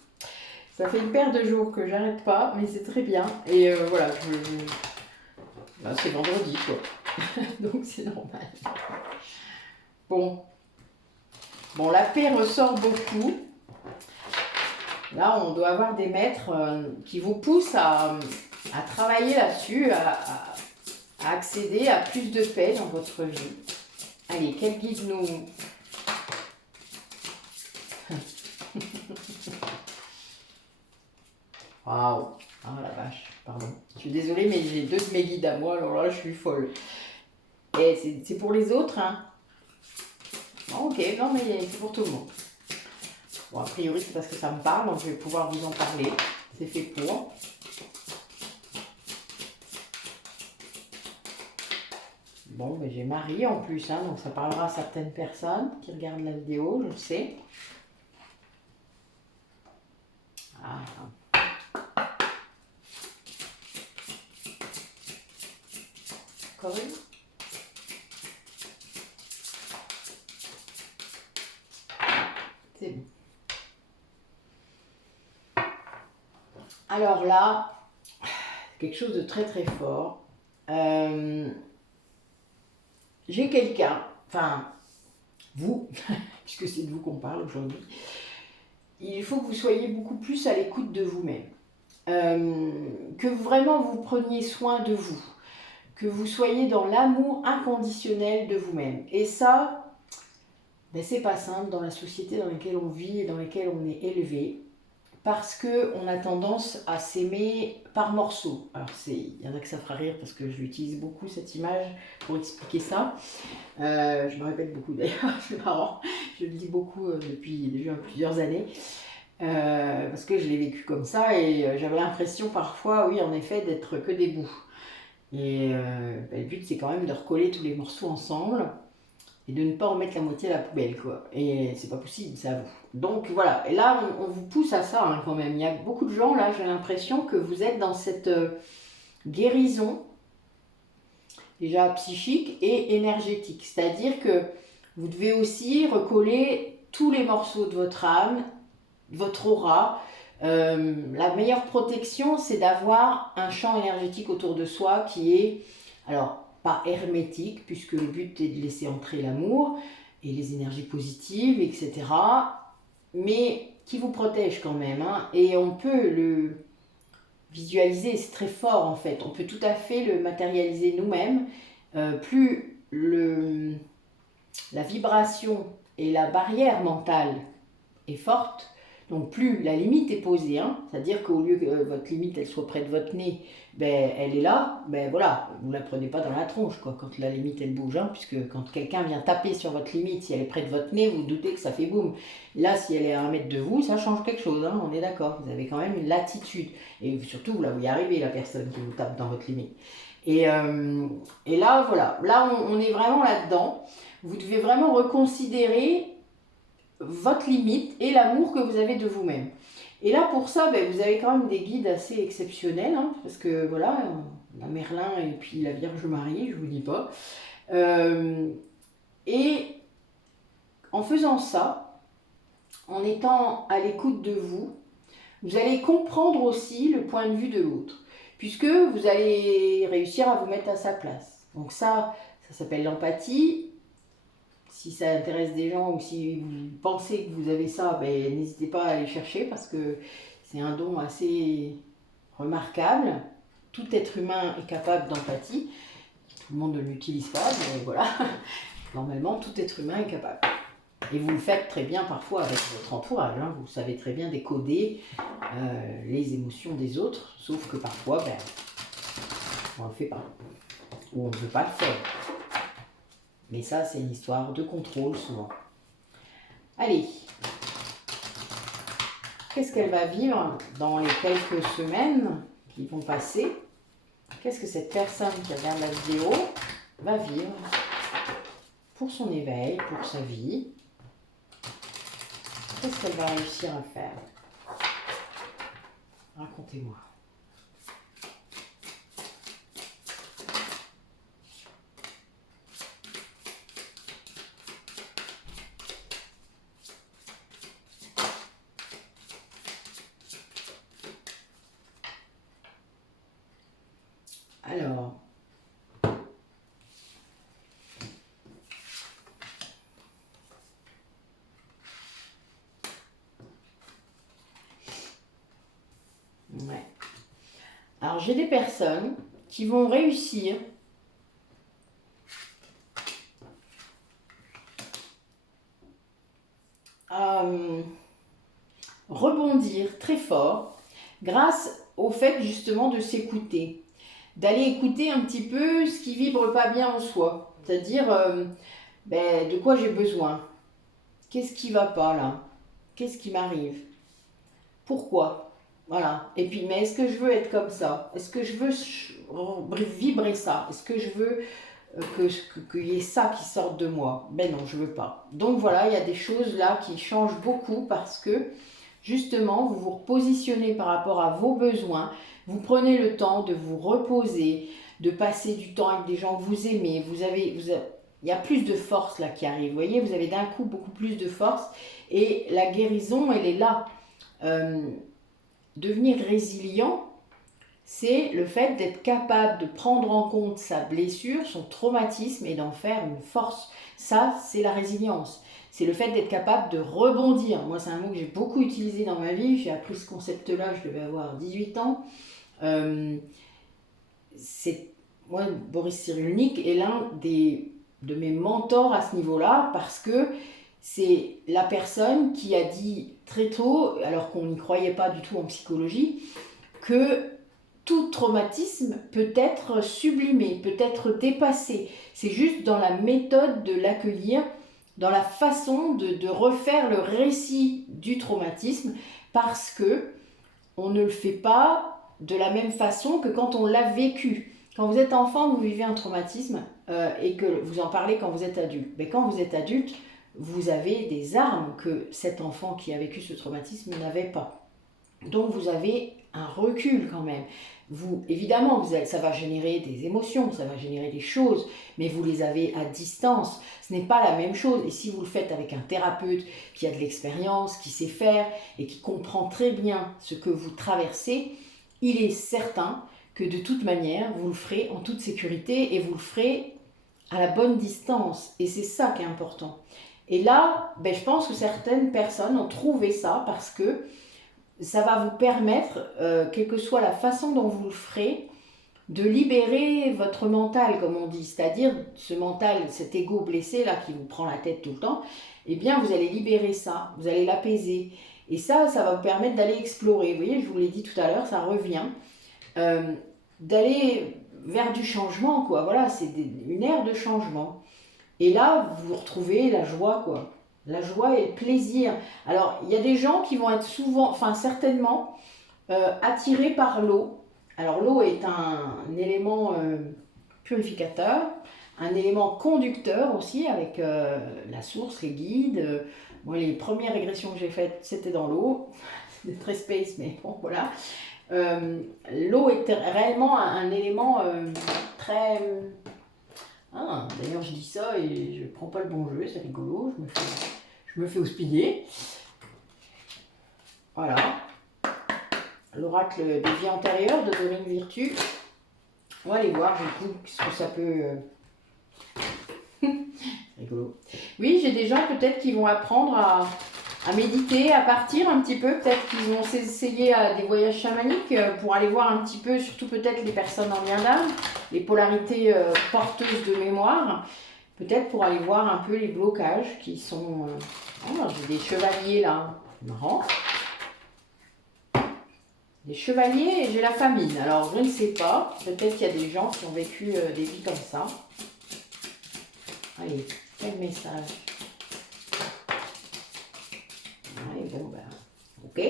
Ça fait une paire de jours que j'arrête pas, mais c'est très bien. Et voilà, là, c'est vendredi, quoi. Donc c'est normal. Bon, la paix ressort beaucoup. Là, on doit avoir des maîtres qui vous poussent à travailler là-dessus, à accéder à plus de paix dans votre vie. Allez, quel guide nous... Waouh! Ah la vache, pardon. Je suis désolée, mais j'ai deux de mes guides à moi, alors là, je suis folle. Et c'est pour les autres, hein? Ok, non, mais c'est pour tout le monde. Bon, a priori, c'est parce que ça me parle, donc je vais pouvoir vous en parler. C'est fait pour. Bon, mais j'ai Marie en plus, hein, donc ça parlera à certaines personnes qui regardent la vidéo, je le sais. Ah. Encore une? C'est bon. Alors là, quelque chose de très très fort. J'ai quelqu'un, enfin, vous, puisque c'est de vous qu'on parle aujourd'hui, il faut que vous soyez beaucoup plus à l'écoute de vous-même. Que vraiment vous preniez soin de vous. Que vous soyez dans l'amour inconditionnel de vous-même. Et ça, ben, c'est pas simple dans la société dans laquelle on vit et dans laquelle on est élevé. Parce qu'on a tendance à s'aimer par morceaux. Alors, il y en a que ça fera rire parce que je l'utilise beaucoup cette image pour expliquer ça. Je me répète beaucoup d'ailleurs, c'est marrant. Je le dis beaucoup depuis déjà plusieurs années. Parce que je l'ai vécu comme ça et j'avais l'impression parfois, oui, en effet, d'être que des bouts. Et ben, le but, c'est quand même de recoller tous les morceaux ensemble et de ne pas en mettre la moitié à la poubelle, quoi. Et c'est pas possible, c'est à vous. Donc voilà, et là, on vous pousse à ça hein, quand même. Il y a beaucoup de gens, là, j'ai l'impression que vous êtes dans cette guérison, déjà psychique et énergétique. C'est-à-dire que vous devez aussi recoller tous les morceaux de votre âme, votre aura. La meilleure protection, c'est d'avoir un champ énergétique autour de soi qui est, alors, pas hermétique, puisque le but est de laisser entrer l'amour et les énergies positives, etc. Mais qui vous protège quand même. Hein, et on peut le visualiser, c'est très fort en fait. On peut tout à fait le matérialiser nous-mêmes. Plus la vibration et la barrière mentale est forte, donc plus la limite est posée, hein, c'est-à-dire qu'au lieu que votre limite elle soit près de votre nez, ben, elle est là, ben voilà, vous ne la prenez pas dans la tronche quoi, quand la limite elle bouge, hein, puisque quand quelqu'un vient taper sur votre limite, si elle est près de votre nez, vous doutez que ça fait boum. Là, si elle est à 1 mètre de vous, ça change quelque chose, hein, on est d'accord, vous avez quand même une latitude, et surtout vous la voyez arriver la personne qui vous tape dans votre limite. Et là, voilà, là on est vraiment là-dedans, vous devez vraiment reconsidérer votre limite et l'amour que vous avez de vous-même. Et là, pour ça, ben, vous avez quand même des guides assez exceptionnels, hein, parce que voilà, la Merlin et puis la Vierge Marie, je vous dis pas. Et en faisant ça, en étant à l'écoute de vous, vous allez comprendre aussi le point de vue de l'autre, puisque vous allez réussir à vous mettre à sa place. Donc ça s'appelle l'empathie. Si ça intéresse des gens ou si vous pensez que vous avez ça, ben, n'hésitez pas à aller chercher parce que c'est un don assez remarquable. Tout être humain est capable d'empathie. Tout le monde ne l'utilise pas, mais voilà. Normalement, tout être humain est capable. Et vous le faites très bien parfois avec votre entourage. Hein. Vous savez très bien décoder les émotions des autres, sauf que parfois, ben, on ne le fait pas. Ou on ne veut pas le faire. Mais ça, c'est une histoire de contrôle souvent. Allez, qu'est-ce qu'elle va vivre dans les quelques semaines qui vont passer? Qu'est-ce que cette personne qui regarde la vidéo va vivre pour son éveil, pour sa vie? Qu'est-ce qu'elle va réussir à faire? Racontez-moi. Alors, ouais. Alors j'ai des personnes qui vont réussir à rebondir très fort grâce au fait justement de s'écouter, d'aller écouter un petit peu ce qui vibre pas bien en soi, c'est-à-dire ben, de quoi j'ai besoin, qu'est-ce qui va pas là, qu'est-ce qui m'arrive, pourquoi, voilà. Et puis mais est-ce que je veux être comme ça, est-ce que je veux vibrer ça, est-ce que je veux qu'il y ait ça qui sorte de moi? Ben non, je veux pas. Donc voilà, il y a des choses là qui changent beaucoup parce que justement, vous vous repositionnez par rapport à vos besoins, vous prenez le temps de vous reposer, de passer du temps avec des gens que vous aimez, il y a plus de force là qui arrive, vous voyez, vous avez d'un coup beaucoup plus de force et la guérison, elle est là. Devenir résilient, c'est le fait d'être capable de prendre en compte sa blessure, son traumatisme et d'en faire une force. Ça, c'est la résilience. C'est le fait d'être capable de rebondir. Moi, c'est un mot que j'ai beaucoup utilisé dans ma vie. J'ai appris ce concept-là, je devais avoir 18 ans. Moi, Boris Cyrulnik est l'un de mes mentors à ce niveau-là parce que c'est la personne qui a dit très tôt, alors qu'on n'y croyait pas du tout en psychologie, que tout traumatisme peut être sublimé, peut être dépassé. C'est juste dans la méthode de l'accueillir, dans la façon de refaire le récit du traumatisme, parce que on ne le fait pas de la même façon que quand on l'a vécu. Quand vous êtes enfant, vous vivez un traumatisme et que vous en parlez quand vous êtes adulte. Mais quand vous êtes adulte, vous avez des armes que cet enfant qui a vécu ce traumatisme n'avait pas. Donc vous avez un recul quand même. Évidemment, ça va générer des émotions, ça va générer des choses, mais vous les avez à distance. Ce n'est pas la même chose. Et si vous le faites avec un thérapeute qui a de l'expérience, qui sait faire et qui comprend très bien ce que vous traversez, il est certain que de toute manière, vous le ferez en toute sécurité et vous le ferez à la bonne distance. Et c'est ça qui est important. Et là, je pense que certaines personnes ont trouvé ça parce que ça va vous permettre, quelle que soit la façon dont vous le ferez, de libérer votre mental, comme on dit. C'est-à-dire, ce mental, cet ego blessé là qui vous prend la tête tout le temps, eh bien, vous allez libérer ça, vous allez l'apaiser. Et ça va vous permettre d'aller explorer. Vous voyez, je vous l'ai dit tout à l'heure, ça revient. D'aller vers du changement, quoi. Voilà, c'est une ère de changement. Et là, vous retrouvez la joie, quoi. La joie et le plaisir. Alors, il y a des gens qui vont être certainement attirés par l'eau. Alors, l'eau est un élément purificateur, un élément conducteur aussi, avec la source, les guides. Moi, les premières régressions que j'ai faites, c'était dans l'eau. C'est très space, mais bon, voilà. L'eau est réellement un élément très... d'ailleurs, je dis ça et je prends pas le bon jeu, c'est rigolo, je me fais houspiller. Voilà. L'oracle des vies antérieures de Dorine Virtue. On va aller voir du coup ce que ça peut... rigolo. Oui, j'ai des gens peut-être qui vont apprendre à méditer, à partir un petit peu. Peut-être qu'ils vont s'essayer à des voyages chamaniques pour aller voir un petit peu, surtout peut-être les personnes en lien d'âme, les polarités porteuses de mémoire. Peut-être pour aller voir un peu les blocages qui sont... j'ai des chevaliers là, marrant. Des chevaliers et j'ai la famine. Alors je ne sais pas, peut-être qu'il y a des gens qui ont vécu des vies comme ça. Allez, quel message. Allez, bon ok.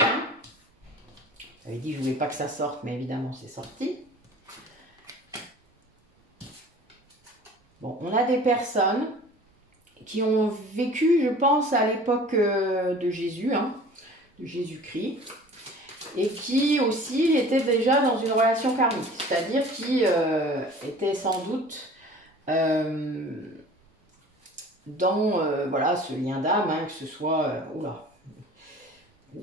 J'avais dit que je ne voulais pas que ça sorte, mais évidemment c'est sorti. Bon, on a des personnes qui ont vécu, je pense, à l'époque de Jésus, de Jésus-Christ, et qui aussi étaient déjà dans une relation karmique, c'est-à-dire qui étaient sans doute dans ce lien d'âme, que ce soit... oui,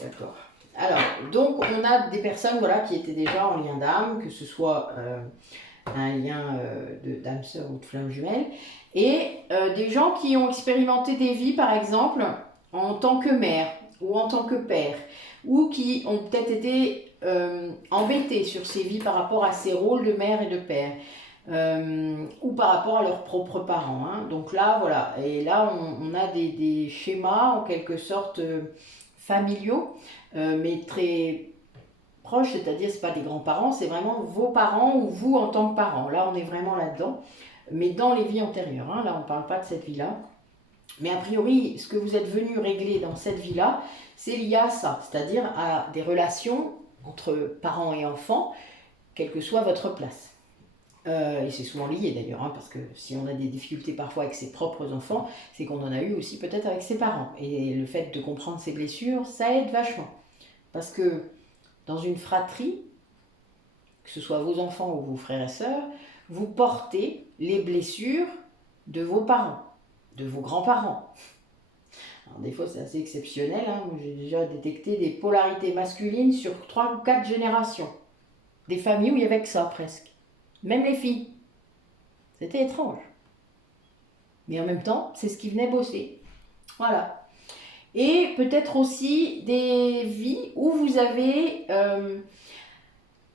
d'accord. Alors, donc on a des personnes qui étaient déjà en lien d'âme, que ce soit un lien d'âme sœur ou de flamme jumelle, et des gens qui ont expérimenté des vies, par exemple, en tant que mère ou en tant que père, ou qui ont peut-être été embêtés sur ces vies par rapport à ces rôles de mère et de père, ou par rapport à leurs propres parents. Donc là, voilà, et là on a des schémas en quelque sorte familiaux, mais très proches, c'est-à-dire c'est pas des grands-parents, c'est vraiment vos parents ou vous en tant que parents. Là on est vraiment là-dedans, mais dans les vies antérieures, là on ne parle pas de cette vie-là. Mais a priori, ce que vous êtes venu régler dans cette vie-là, c'est lié à ça, c'est-à-dire à des relations entre parents et enfants, quelle que soit votre place. Et c'est souvent lié d'ailleurs, parce que si on a des difficultés parfois avec ses propres enfants, c'est qu'on en a eu aussi peut-être avec ses parents. Et le fait de comprendre ses blessures, ça aide vachement. Parce que dans une fratrie, que ce soit vos enfants ou vos frères et sœurs, vous portez les blessures de vos parents, de vos grands-parents. Alors, des fois, c'est assez exceptionnel. Hein. Moi, j'ai déjà détecté des polarités masculines sur 3 ou 4 générations. Des familles où il y avait que ça, presque. Même les filles. C'était étrange. Mais en même temps, c'est ce qui venait bosser. Voilà. Et peut-être aussi des vies où vous avez...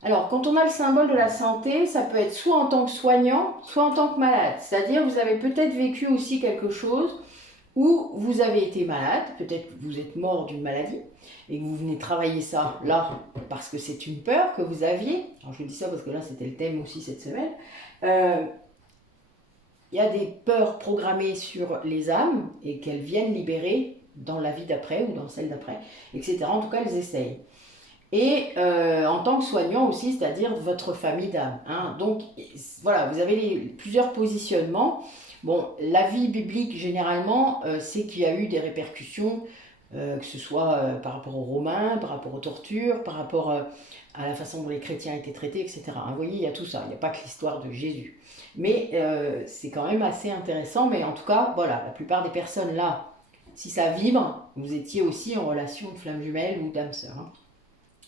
alors, quand on a le symbole de la santé, ça peut être soit en tant que soignant, soit en tant que malade. C'est-à-dire, vous avez peut-être vécu aussi quelque chose où vous avez été malade, peut-être que vous êtes mort d'une maladie, et que vous venez travailler ça là, parce que c'est une peur que vous aviez. Alors, je vous dis ça parce que là, c'était le thème aussi cette semaine. Il y a des peurs programmées sur les âmes, et qu'elles viennent libérer dans la vie d'après, ou dans celle d'après, etc. En tout cas, elles essayent. Et en tant que soignant aussi, c'est-à-dire votre famille d'âme. Hein. Donc voilà, vous avez plusieurs positionnements. Bon, la vie biblique, généralement, c'est qu'il y a eu des répercussions, que ce soit par rapport aux Romains, par rapport aux tortures, par rapport à la façon dont les chrétiens étaient traités, etc. Hein, vous voyez, il y a tout ça, il n'y a pas que l'histoire de Jésus. Mais c'est quand même assez intéressant, mais en tout cas, voilà, la plupart des personnes là, si ça vibre, vous étiez aussi en relation de flamme jumelle ou d'âme sœur. Hein.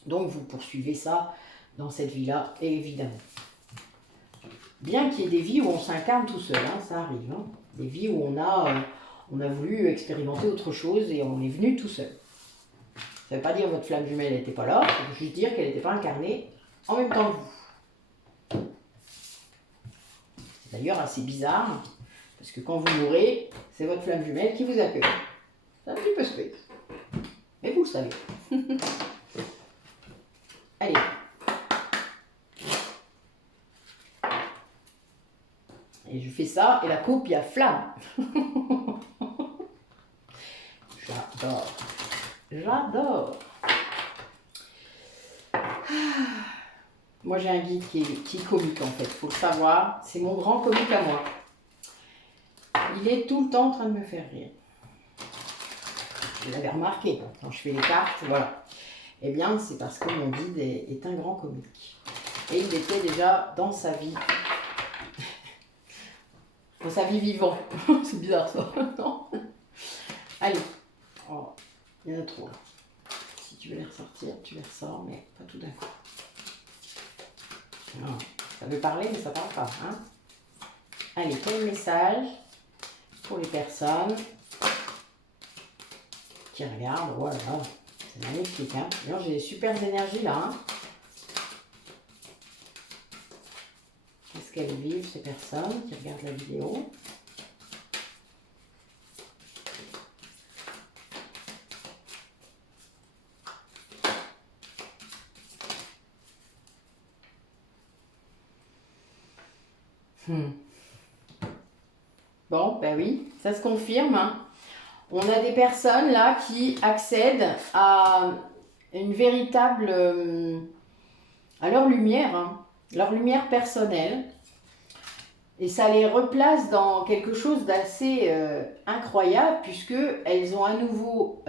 Donc vous poursuivez ça dans cette vie-là, évidemment. Bien qu'il y ait des vies où on s'incarne tout seul, hein, ça arrive. Hein. Des vies où on a voulu expérimenter autre chose et on est venu tout seul. Ça ne veut pas dire que votre flamme jumelle n'était pas là, ça veut juste dire qu'elle n'était pas incarnée en même temps que vous. C'est d'ailleurs assez bizarre, parce que quand vous mourrez, c'est votre flamme jumelle qui vous accueille. C'est un petit peu space. Mais vous le savez. Allez. Et je fais ça, et la coupe, il y a flamme. J'adore. J'adore. Moi, j'ai un guide qui est comique, en fait. Il faut le savoir. C'est mon grand comique à moi. Il est tout le temps en train de me faire rire. Vous l'avez remarqué, quand je fais les cartes, voilà. Eh bien, c'est parce que mon guide est un grand comique. Et il était déjà dans sa vie. Dans sa vie vivant. C'est bizarre, ça. Non. Allez. Oh, il y en a trop, là. Si tu veux les ressortir, tu les ressors, mais pas tout d'un coup. Non. Ça veut parler, mais ça parle pas. Hein. Allez, quel message pour les personnes qui regardent? Voilà. C'est magnifique. Hein. D'ailleurs, j'ai des super énergies là. Hein. Qu'est-ce qu'elles vivent, ces personnes qui regardent la vidéo? Bon, ben oui, ça se confirme. Hein. On a des personnes là qui accèdent à une véritable... à leur lumière, hein, leur lumière personnelle. Et ça les replace dans quelque chose d'assez incroyable, puisqu'elles ont à nouveau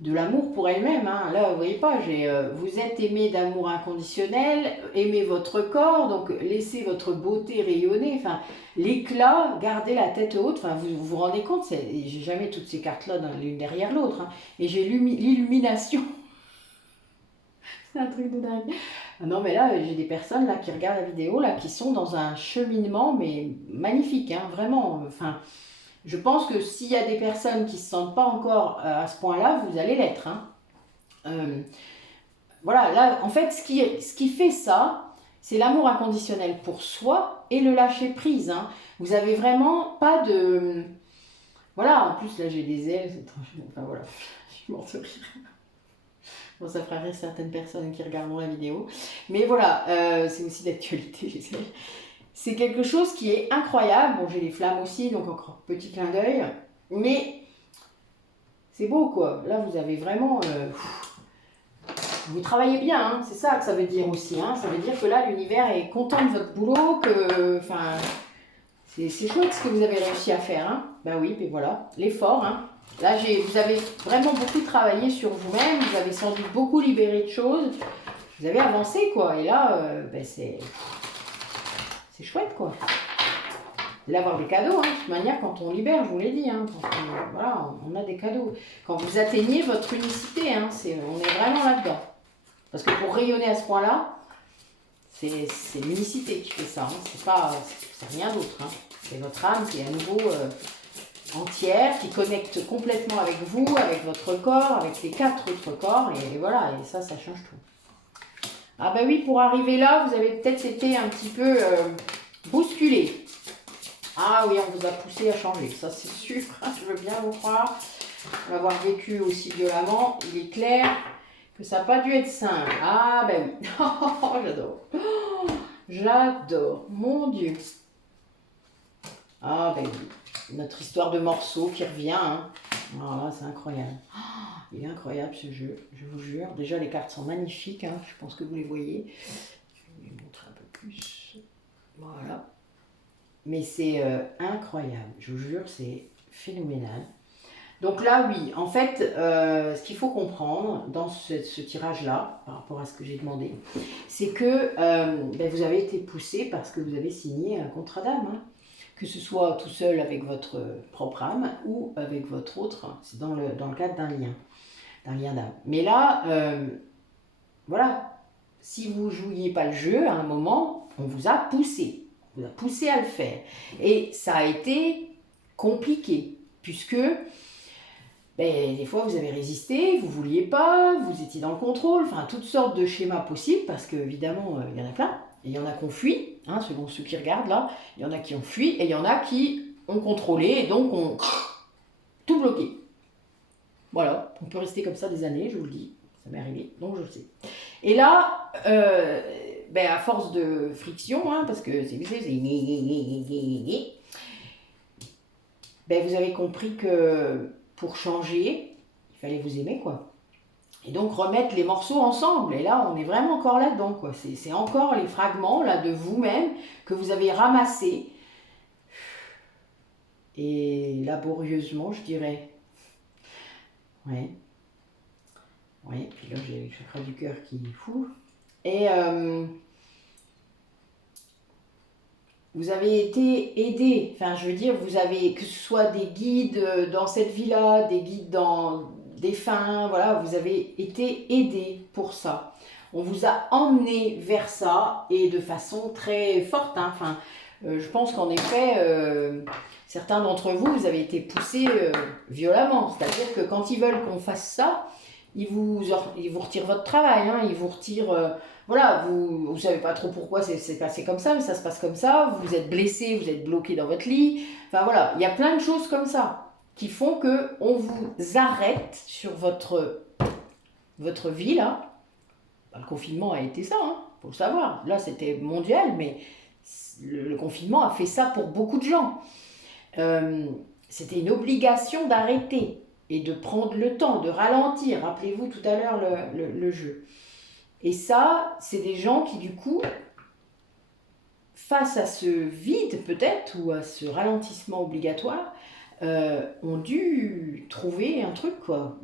de l'amour pour elles-mêmes. Hein. Là, vous voyez pas, vous êtes aimé d'amour inconditionnel, aimez votre corps, donc laissez votre beauté rayonner. Enfin, l'éclat, gardez la tête haute. Enfin, vous vous rendez compte, j'ai jamais toutes ces cartes-là l'une derrière l'autre. Hein. Et j'ai l'illumination. C'est un truc de dingue. Non, mais là, j'ai des personnes là qui regardent la vidéo, là, qui sont dans un cheminement, mais magnifique, hein, vraiment. Enfin, je pense que s'il y a des personnes qui ne se sentent pas encore à ce point-là, vous allez l'être. Hein. Voilà, là, en fait, ce qui fait ça, c'est l'amour inconditionnel pour soi et le lâcher-prise. Hein. Vous avez vraiment pas de... Voilà, en plus, là, j'ai des ailes, c'est trop... Enfin, voilà, je suis morte de rire. Bon, ça fera rire certaines personnes qui regarderont la vidéo. Mais voilà, c'est aussi d'actualité, les ailes. C'est quelque chose qui est incroyable. Bon, j'ai les flammes aussi, donc encore petit clin d'œil. Mais c'est beau, quoi. Là, vous avez vraiment... vous travaillez bien, hein. C'est ça que ça veut dire aussi. Hein. Ça veut dire que là, l'univers est content de votre boulot, que... Enfin, c'est chouette ce que vous avez réussi à faire. Hein. Ben oui, mais voilà, l'effort. Hein. Là, vous avez vraiment beaucoup travaillé sur vous-même. Vous avez sans doute beaucoup libéré de choses. Vous avez avancé, quoi. Et là, ben c'est chouette, quoi. Vous allez avoir des cadeaux, hein, de toute manière, quand on libère, je vous l'ai dit, hein, voilà, on a des cadeaux. Quand vous atteignez votre unicité, hein, on est vraiment là-dedans. Parce que pour rayonner à ce point-là, c'est l'unicité qui fait ça, hein, c'est rien d'autre. Hein. C'est votre âme qui est à nouveau entière, qui connecte complètement avec vous, avec votre corps, avec les 4 autres corps, et voilà, et ça change tout. Ah ben oui, pour arriver là, vous avez peut-être été un petit peu bousculé. Ah oui, on vous a poussé à changer, ça c'est sûr, je veux bien vous croire. L'avoir vécu aussi violemment, il est clair que ça n'a pas dû être simple. Ah ben oui, j'adore. Oh, j'adore, mon Dieu. Ah ben oui, notre histoire de morceaux qui revient. Hein. Voilà, c'est incroyable. Oh, il est incroyable ce jeu, je vous jure. Déjà les cartes sont magnifiques, hein. Je pense que vous les voyez. Je vais vous montrer un peu plus. Voilà. Mais c'est incroyable, je vous jure, c'est phénoménal. Donc là, oui, en fait, ce qu'il faut comprendre dans ce tirage-là, par rapport à ce que j'ai demandé, c'est que ben, vous avez été poussé parce que vous avez signé un contrat d'âme. Hein. Que ce soit tout seul avec votre propre âme ou avec votre autre, c'est dans le cadre d'un lien d'âme. Mais là, voilà, si vous ne jouiez pas le jeu, à un moment, on vous a poussé. On vous a poussé à le faire. Et ça a été compliqué, puisque ben, des fois vous avez résisté, vous ne vouliez pas, vous étiez dans le contrôle, enfin toutes sortes de schémas possibles, parce qu'évidemment, il y en a plein. Et il y en a qui ont fui, hein, selon ceux qui regardent là, il y en a qui ont fui, et il y en a qui ont contrôlé, et donc ont tout bloqué. Voilà, on peut rester comme ça des années, je vous le dis, ça m'est arrivé, donc je le sais. Et là, ben, à force de friction, hein, parce que c'est ben, vous avez compris que pour changer, il fallait vous aimer, quoi. Et donc remettre les morceaux ensemble. Et là, on est vraiment encore là-dedans, quoi. C'est encore les fragments là de vous-même que vous avez ramassés. Et laborieusement, je dirais. Ouais. Ouais, puis là, j'ai le chakra du cœur qui est fou. Et vous avez été aidé. Enfin, je veux dire, vous avez, que ce soit des guides dans cette vie-là, des guides dans des fins, voilà, vous avez été aidé pour ça. On vous a emmené vers ça et de façon très forte. Hein. Enfin, je pense qu'en effet, certains d'entre vous, vous avez été poussés violemment. C'est-à-dire que quand ils veulent qu'on fasse ça, ils vous retirent votre travail, hein, ils vous retirent... voilà, vous ne savez pas trop pourquoi c'est passé comme ça, mais ça se passe comme ça, vous êtes blessé, vous êtes bloqué dans votre lit. Enfin voilà, il y a plein de choses comme ça qui font qu'on vous arrête sur votre vie là. Le confinement a été ça, hein, faut le savoir. Là, c'était mondial, mais le confinement a fait ça pour beaucoup de gens. C'était une obligation d'arrêter et de prendre le temps, de ralentir. Rappelez-vous tout à l'heure le jeu. Et ça, c'est des gens qui, du coup, face à ce vide peut-être, ou à ce ralentissement obligatoire, ont dû trouver un truc, quoi.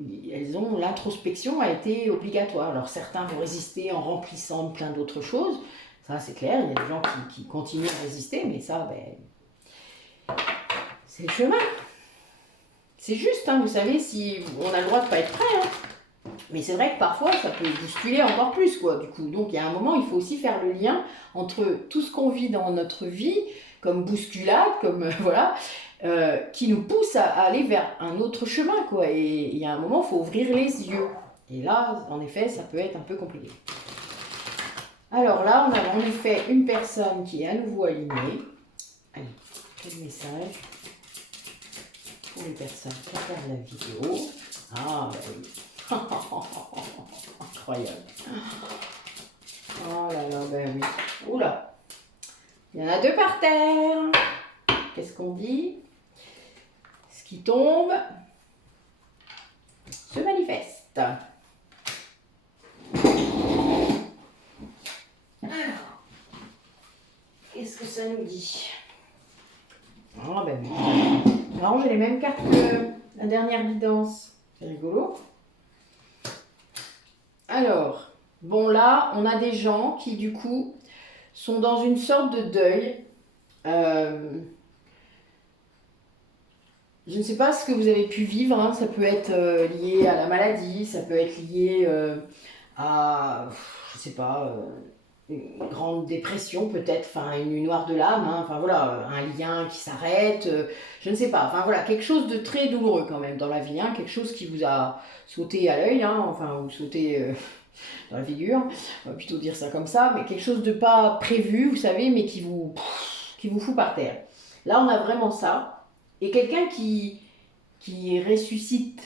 L'introspection a été obligatoire. Alors certains vont résister en remplissant plein d'autres choses. Ça, c'est clair, il y a des gens qui continuent à résister, mais ça, ben, c'est le chemin. C'est juste, hein, vous savez, si on a le droit de ne pas être prêt, hein. Mais c'est vrai que parfois, ça peut bousculer encore plus, quoi, du coup. Donc, il y a un moment, il faut aussi faire le lien entre tout ce qu'on vit dans notre vie, comme bousculade, comme, voilà, qui nous pousse à aller vers un autre chemin, quoi. Et il y a un moment, il faut ouvrir les yeux. Et là, en effet, ça peut être un peu compliqué. Alors là, on a en effet une personne qui est à nouveau alignée. Allez, quel message pour les personnes qui regardent la vidéo. Ah, bah oui. Incroyable. Oh là là, ben oui. Oula. Il y en a 2 par terre. Qu'est-ce qu'on dit? Ce qui tombe se manifeste. Alors, qu'est-ce que ça nous dit? Ah ben oui. Alors, j'ai les mêmes cartes que la dernière guidance. C'est rigolo. Alors, bon là, on a des gens qui du coup sont dans une sorte de deuil. Je ne sais pas ce que vous avez pu vivre, hein. Ça peut être lié à la maladie, ça peut être lié à, je sais pas, une grande dépression peut-être, enfin une nuit noire de l'âme, hein. Enfin voilà, un lien qui s'arrête, je ne sais pas. Enfin voilà, quelque chose de très douloureux quand même dans la vie, hein. Quelque chose qui vous a sauté à l'œil, hein, enfin ou sauté dans la figure, on va plutôt dire ça comme ça, mais quelque chose de pas prévu, vous savez, mais qui vous fout par terre. Là, on a vraiment ça. Et quelqu'un qui ressuscite.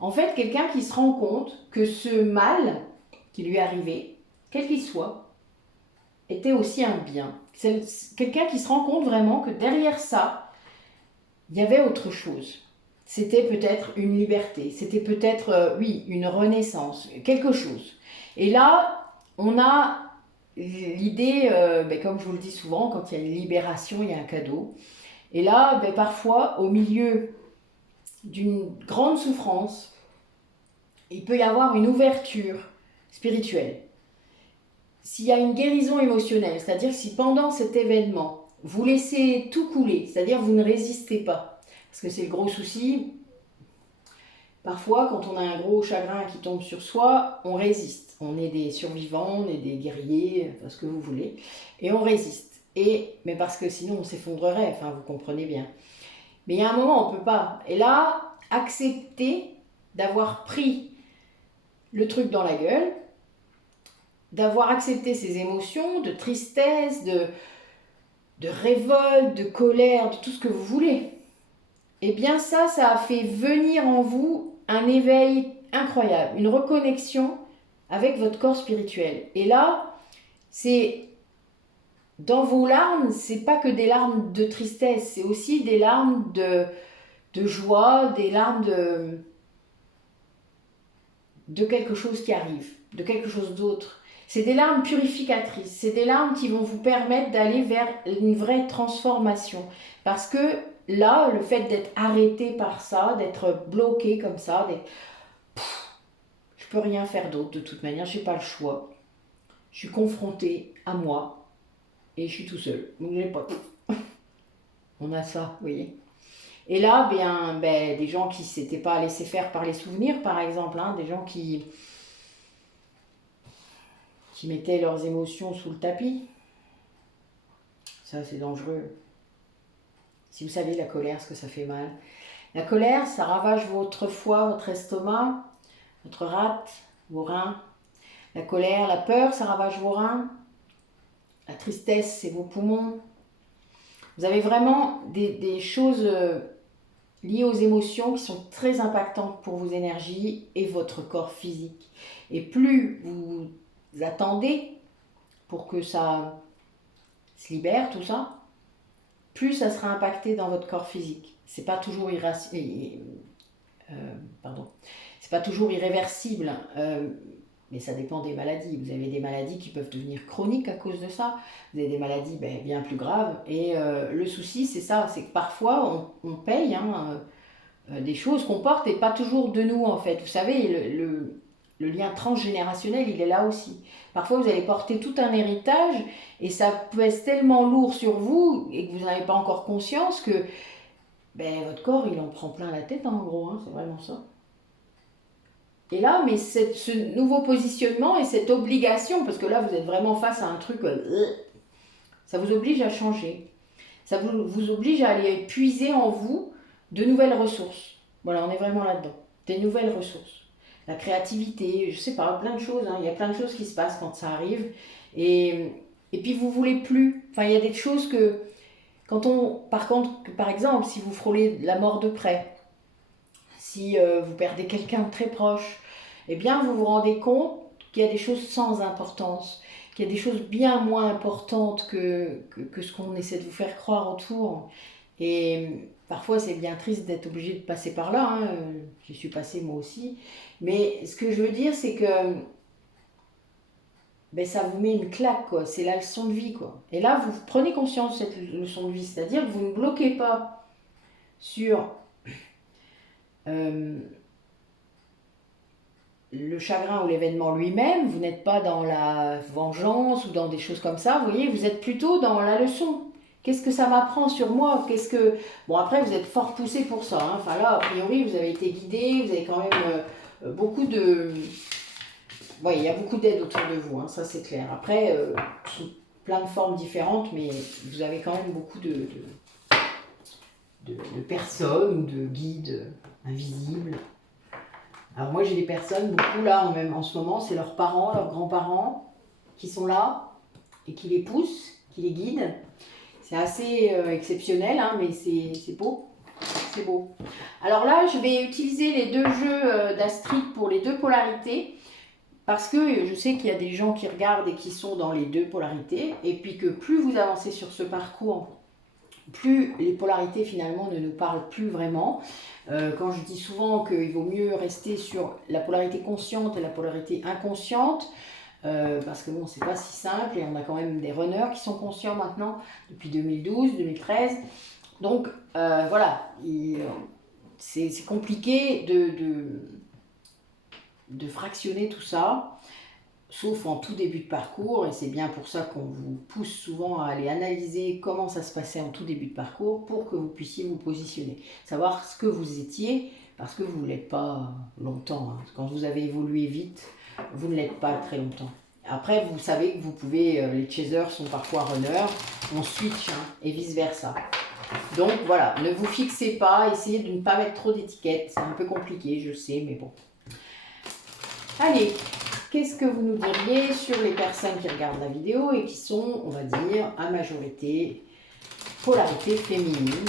En fait, quelqu'un qui se rend compte que ce mal qui lui est arrivé, quel qu'il soit, était aussi un bien. C'est quelqu'un qui se rend compte vraiment que derrière ça, il y avait autre chose. C'était peut-être une liberté, c'était peut-être, oui, une renaissance, quelque chose. Et là, on a l'idée, ben, comme je vous le dis souvent, quand il y a une libération, il y a un cadeau. Et là, ben, parfois, au milieu d'une grande souffrance, il peut y avoir une ouverture spirituelle. S'il y a une guérison émotionnelle, c'est-à-dire si pendant cet événement, vous laissez tout couler, c'est-à-dire vous ne résistez pas, parce que c'est le gros souci, parfois quand on a un gros chagrin qui tombe sur soi, on résiste. On est des survivants, on est des guerriers, enfin, ce que vous voulez, et on résiste. Mais parce que sinon on s'effondrerait, enfin vous comprenez bien. Mais il y a un moment, on ne peut pas. Et là, accepter d'avoir pris le truc dans la gueule, d'avoir accepté ces émotions de tristesse, de révolte, de colère, de tout ce que vous voulez. Et bien ça a fait venir en vous un éveil incroyable, une reconnexion avec votre corps spirituel. Et là, c'est dans vos larmes, c'est pas que des larmes de tristesse, c'est aussi des larmes de joie, des larmes de quelque chose qui arrive, de quelque chose d'autre. C'est des larmes purificatrices, c'est des larmes qui vont vous permettre d'aller vers une vraie transformation. Parce que là, le fait d'être arrêté par ça, d'être bloqué comme ça, je peux rien faire d'autre de toute manière, j'ai pas le choix. Je suis confrontée à moi et je suis tout seul. Donc j'ai pas. On a ça, vous voyez. Et là, des gens qui ne s'étaient pas laissés faire par les souvenirs, par exemple, hein, des gens qui mettaient leurs émotions sous le tapis. Ça, c'est dangereux. Si vous savez la colère, ce que ça fait mal. La colère, ça ravage votre foie, votre estomac, votre rate, vos reins. La colère, la peur, ça ravage vos reins. La tristesse, c'est vos poumons. Vous avez vraiment des choses liées aux émotions qui sont très impactantes pour vos énergies et votre corps physique. Et plus vous attendez pour que ça se libère, tout ça, plus ça sera impacté dans votre corps physique. C'est pas toujours c'est pas toujours irréversible, mais ça dépend des maladies. Vous avez des maladies qui peuvent devenir chroniques à cause de ça. Vous avez des maladies bien plus graves. Et le souci, c'est ça, c'est que parfois on paye des choses qu'on porte et pas toujours de nous en fait. Vous savez, le lien transgénérationnel, il est là aussi. Parfois, vous allez porter tout un héritage et ça pèse tellement lourd sur vous et que vous n'avez pas encore conscience que votre corps, il en prend plein la tête, hein, en gros, hein, c'est vraiment ça. Et là, mais ce nouveau positionnement et cette obligation, parce que là, vous êtes vraiment face à un truc, ça vous oblige à changer. Ça vous oblige à aller puiser en vous de nouvelles ressources. Voilà, on est vraiment là-dedans. Des nouvelles ressources. La créativité, je sais pas, plein de choses. Hein. Il y a plein de choses qui se passent quand ça arrive. Et puis vous voulez plus. Enfin, il y a des choses que, par contre, par exemple, si vous frôlez la mort de près, si vous perdez quelqu'un de très proche, eh bien vous vous rendez compte qu'il y a des choses sans importance, qu'il y a des choses bien moins importantes que ce qu'on essaie de vous faire croire autour. Et parfois c'est bien triste d'être obligé de passer par là, hein. J'y suis passée moi aussi. Mais ce que je veux dire, c'est que ça vous met une claque, quoi. C'est la leçon de vie, quoi. Et là, vous prenez conscience de cette leçon de vie, c'est-à-dire que vous ne bloquez pas sur euh, le chagrin ou l'événement lui-même, vous n'êtes pas dans la vengeance ou dans des choses comme ça, vous voyez, vous êtes plutôt dans la leçon. qu'est-ce que ça m'apprend sur moi? Qu'est-ce que... Bon, après, vous êtes fort poussé pour ça, hein. Enfin là, a priori, vous avez été guidé, vous avez quand même beaucoup de... Oui, il y a beaucoup d'aide autour de vous, hein, ça c'est clair. Après, sous plein de formes différentes, mais vous avez quand même beaucoup de personnes ou de guides invisibles. Alors moi j'ai des personnes, beaucoup là, même en ce moment, c'est leurs parents, leurs grands-parents qui sont là et qui les poussent, qui les guident. C'est assez exceptionnel, hein, mais c'est beau. C'est beau. Alors là, je vais utiliser les deux jeux d'Astrid pour les deux polarités. Parce que je sais qu'il y a des gens qui regardent et qui sont dans les deux polarités. Et puis que plus vous avancez sur ce parcours, plus les polarités finalement ne nous parlent plus vraiment. Quand je dis souvent qu'il vaut mieux rester sur la polarité consciente et la polarité inconsciente, parce que bon, c'est pas si simple et on a quand même des runners qui sont conscients maintenant depuis 2012, 2013. Donc voilà, c'est compliqué de fractionner tout ça, sauf en tout début de parcours, et c'est bien pour ça qu'on vous pousse souvent à aller analyser comment ça se passait en tout début de parcours pour que vous puissiez vous positionner, savoir ce que vous étiez, parce que vous ne l'êtes pas longtemps, hein. Quand vous avez évolué vite, vous ne l'êtes pas très longtemps. Après, vous savez que vous pouvez, les chasers sont parfois runners, on switch, hein, et vice versa. Donc voilà, ne vous fixez pas, essayez de ne pas mettre trop d'étiquettes, c'est un peu compliqué, je sais, mais bon. Allez, qu'est-ce que vous nous diriez sur les personnes qui regardent la vidéo et qui sont, on va dire, à majorité polarité féminine,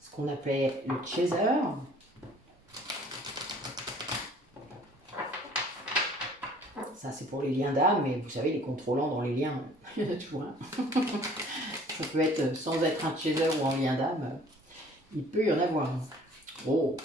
ce qu'on appelait le chaser. Ça, c'est pour les liens d'âme, mais vous savez, les contrôlants dans les liens, il y en a toujours un. Ça peut être, sans être un chaser ou en lien d'âme, il peut y en avoir. Oh!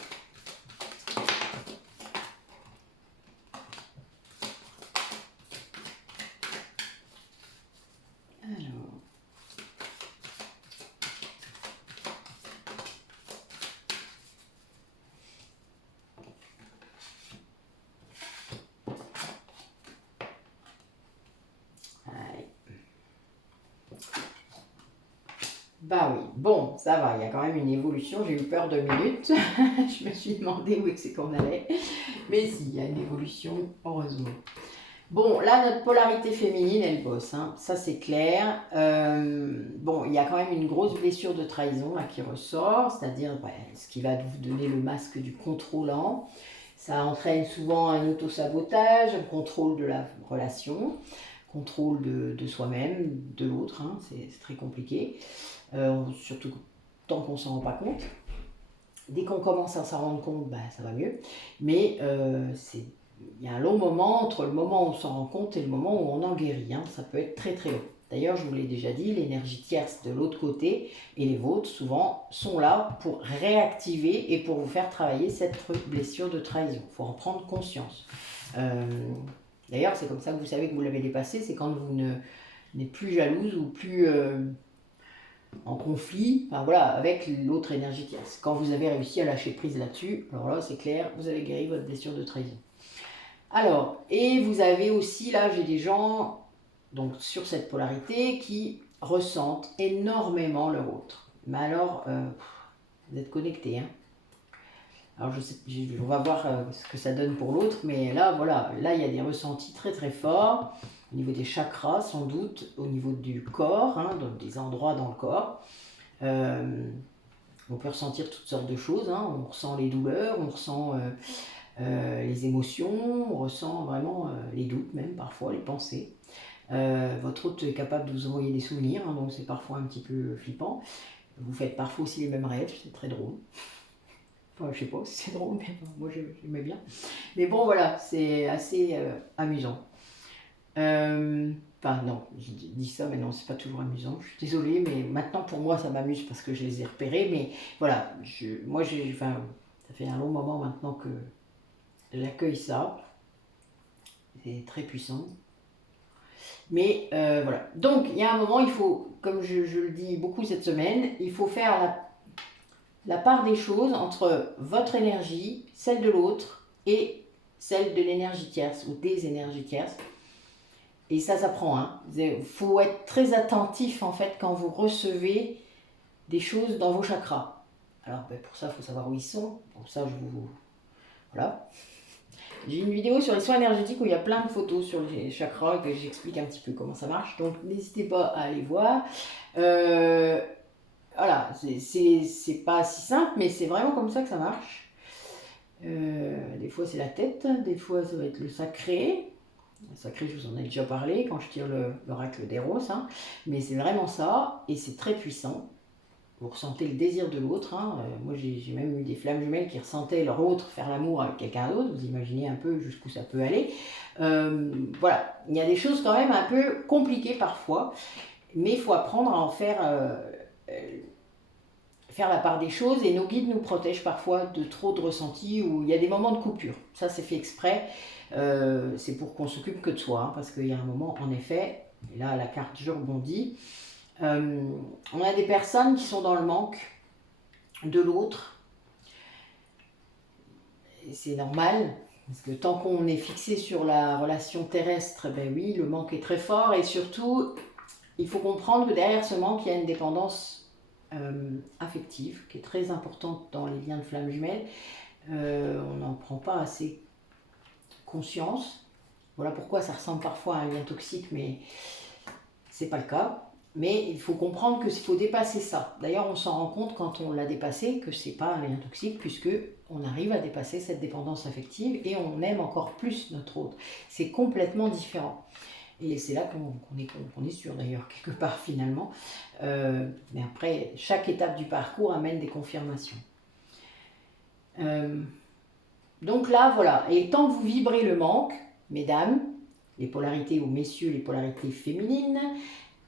Bah oui, bon, ça va, il y a quand même une évolution. J'ai eu peur 2 minutes. Je me suis demandé où c'est qu'on allait. Mais si, il y a une évolution, heureusement. Bon, là, notre polarité féminine, elle bosse, hein. Ça c'est clair. Bon, il y a quand même une grosse blessure de trahison là, qui ressort, c'est-à-dire ce qui va vous donner le masque du contrôlant. Ça entraîne souvent un autosabotage, un contrôle de la relation, contrôle de soi-même, de l'autre, hein. C'est très compliqué. Surtout tant qu'on ne s'en rend pas compte. Dès qu'on commence à s'en rendre compte, bah, ça va mieux. Mais il y a un long moment entre le moment où on s'en rend compte et le moment où on en guérit, hein. Ça peut être très très long. D'ailleurs, je vous l'ai déjà dit, l'énergie tierce de l'autre côté et les vôtres, souvent, sont là pour réactiver et pour vous faire travailler cette blessure de trahison. Il faut en prendre conscience. D'ailleurs, c'est comme ça que vous savez que vous l'avez dépassé, c'est quand vous n'êtes plus jalouse ou plus... en conflit, enfin voilà, avec l'autre énergie tierce. Quand vous avez réussi à lâcher prise là-dessus, alors là c'est clair, vous avez guéri votre blessure de trahison. Alors, et vous avez aussi, là j'ai des gens, donc sur cette polarité, qui ressentent énormément leur autre. Mais alors, vous êtes connectés, hein. Alors on va voir ce que ça donne pour l'autre, mais là voilà, là il y a des ressentis très très forts, au niveau des chakras sans doute, au niveau du corps, hein, donc des endroits dans le corps. On peut ressentir toutes sortes de choses, hein. On ressent les douleurs, on ressent les émotions, on ressent vraiment les doutes même parfois, les pensées. Votre hôte est capable de vous envoyer des souvenirs, hein, donc c'est parfois un petit peu flippant. Vous faites parfois aussi les mêmes rêves, c'est très drôle. Enfin, je sais pas si c'est drôle, mais moi j'aimais bien. Mais bon, voilà, c'est assez amusant. Enfin, non, je dis ça, mais non, c'est pas toujours amusant. Je suis désolée, mais maintenant pour moi ça m'amuse parce que je les ai repérés. Mais voilà, enfin, ça fait un long moment maintenant que j'accueille ça. C'est très puissant. Mais voilà. Donc, il y a un moment, il faut, comme je le dis beaucoup cette semaine, il faut faire la part des choses entre votre énergie, celle de l'autre, et celle de l'énergie tierce ou des énergies tierces. Et ça s'apprend, hein. Il faut être très attentif en fait quand vous recevez des choses dans vos chakras. Alors ben, pour ça, il faut savoir où ils sont. Pour ça, je vous... Voilà. J'ai une vidéo sur les soins énergétiques où il y a plein de photos sur les chakras et que j'explique un petit peu comment ça marche. Donc n'hésitez pas à aller voir. Voilà, c'est pas si simple, mais c'est vraiment comme ça que ça marche. Des fois c'est la tête, des fois ça va être le sacré. Le sacré, je vous en ai déjà parlé quand je tire l'oracle d'Eros, hein. Mais c'est vraiment ça, et c'est très puissant. Vous ressentez le désir de l'autre, hein. Moi j'ai même eu des flammes jumelles qui ressentaient leur autre faire l'amour avec quelqu'un d'autre. Vous imaginez un peu jusqu'où ça peut aller. Voilà, il y a des choses quand même un peu compliquées parfois, mais il faut apprendre à en faire la part des choses, et nos guides nous protègent parfois de trop de ressentis où il y a des moments de coupure. Ça c'est fait exprès, c'est pour qu'on s'occupe que de soi, hein, parce qu'il y a un moment en effet, et là la carte je rebondis, on a des personnes qui sont dans le manque de l'autre, et c'est normal, parce que tant qu'on est fixé sur la relation terrestre, ben oui, le manque est très fort, et surtout, il faut comprendre que derrière ce manque, il y a une dépendance affective, qui est très importante dans les liens de flammes jumelles. On n'en prend pas assez conscience. Voilà pourquoi ça ressemble parfois à un lien toxique, mais c'est pas le cas. Mais il faut comprendre qu'il faut dépasser ça. D'ailleurs, on s'en rend compte quand on l'a dépassé que c'est pas un lien toxique, puisque on arrive à dépasser cette dépendance affective et on aime encore plus notre autre. C'est complètement différent. Et c'est là qu'on est sûr d'ailleurs, quelque part finalement. Mais après, chaque étape du parcours amène des confirmations. Donc là, voilà. Et tant que vous vibrez le manque, mesdames, les polarités, ou messieurs, les polarités féminines,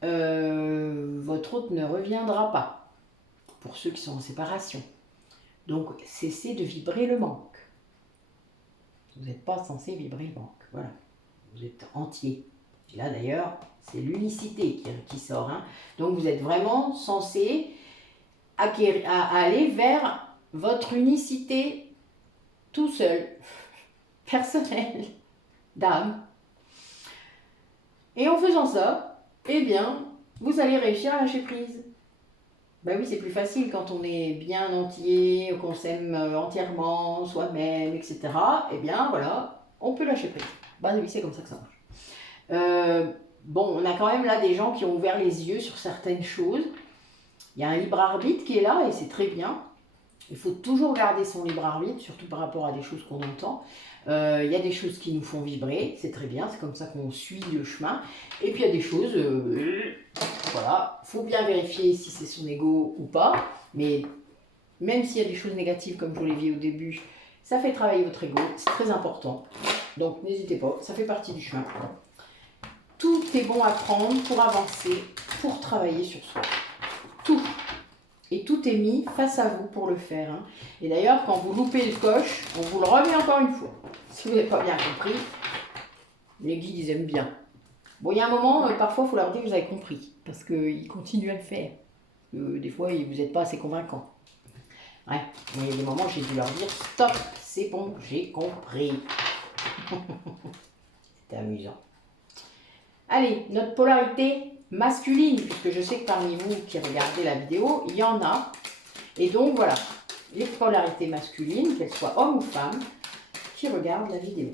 votre autre ne reviendra pas. Pour ceux qui sont en séparation. Donc, cessez de vibrer le manque. Vous n'êtes pas censé vibrer le manque. Voilà. Vous êtes entier. Et là d'ailleurs, c'est l'unicité qui sort, hein. Donc vous êtes vraiment censé aller vers votre unicité tout seul, personnelle, d'âme. Et en faisant ça, eh bien, vous allez réussir à lâcher prise. Ben oui, c'est plus facile quand on est bien entier, qu'on s'aime entièrement, soi-même, etc. Eh bien, voilà, on peut lâcher prise. Ben oui, c'est comme ça que ça marche. Bon, on a quand même là des gens qui ont ouvert les yeux sur certaines choses. Il y a un libre arbitre qui est là et c'est très bien. Il faut toujours garder son libre arbitre, surtout par rapport à des choses qu'on entend. Il y a des choses qui nous font vibrer, c'est très bien, c'est comme ça qu'on suit le chemin. Et puis il y a des choses, voilà, il faut bien vérifier si c'est son ego ou pas. Mais même s'il y a des choses négatives, comme je vous l'ai dit au début, ça fait travailler votre ego, c'est très important. Donc n'hésitez pas, ça fait partie du chemin. Tout est bon à prendre pour avancer, pour travailler sur soi. Tout. Et tout est mis face à vous pour le faire, hein. Et d'ailleurs, quand vous loupez le coche, on vous le remet encore une fois. Si vous n'avez pas bien compris, les guides, ils aiment bien. Bon, il y a un moment, parfois, il faut leur dire que vous avez compris. Parce qu'ils continuent à le faire. Des fois, vous n'êtes pas assez convaincants. Ouais, mais il y a des moments, j'ai dû leur dire, stop, c'est bon, j'ai compris. C'était amusant. Allez, notre polarité masculine, puisque je sais que parmi vous qui regardez la vidéo, il y en a. Et donc voilà, les polarités masculines, qu'elles soient hommes ou femmes, qui regardent la vidéo.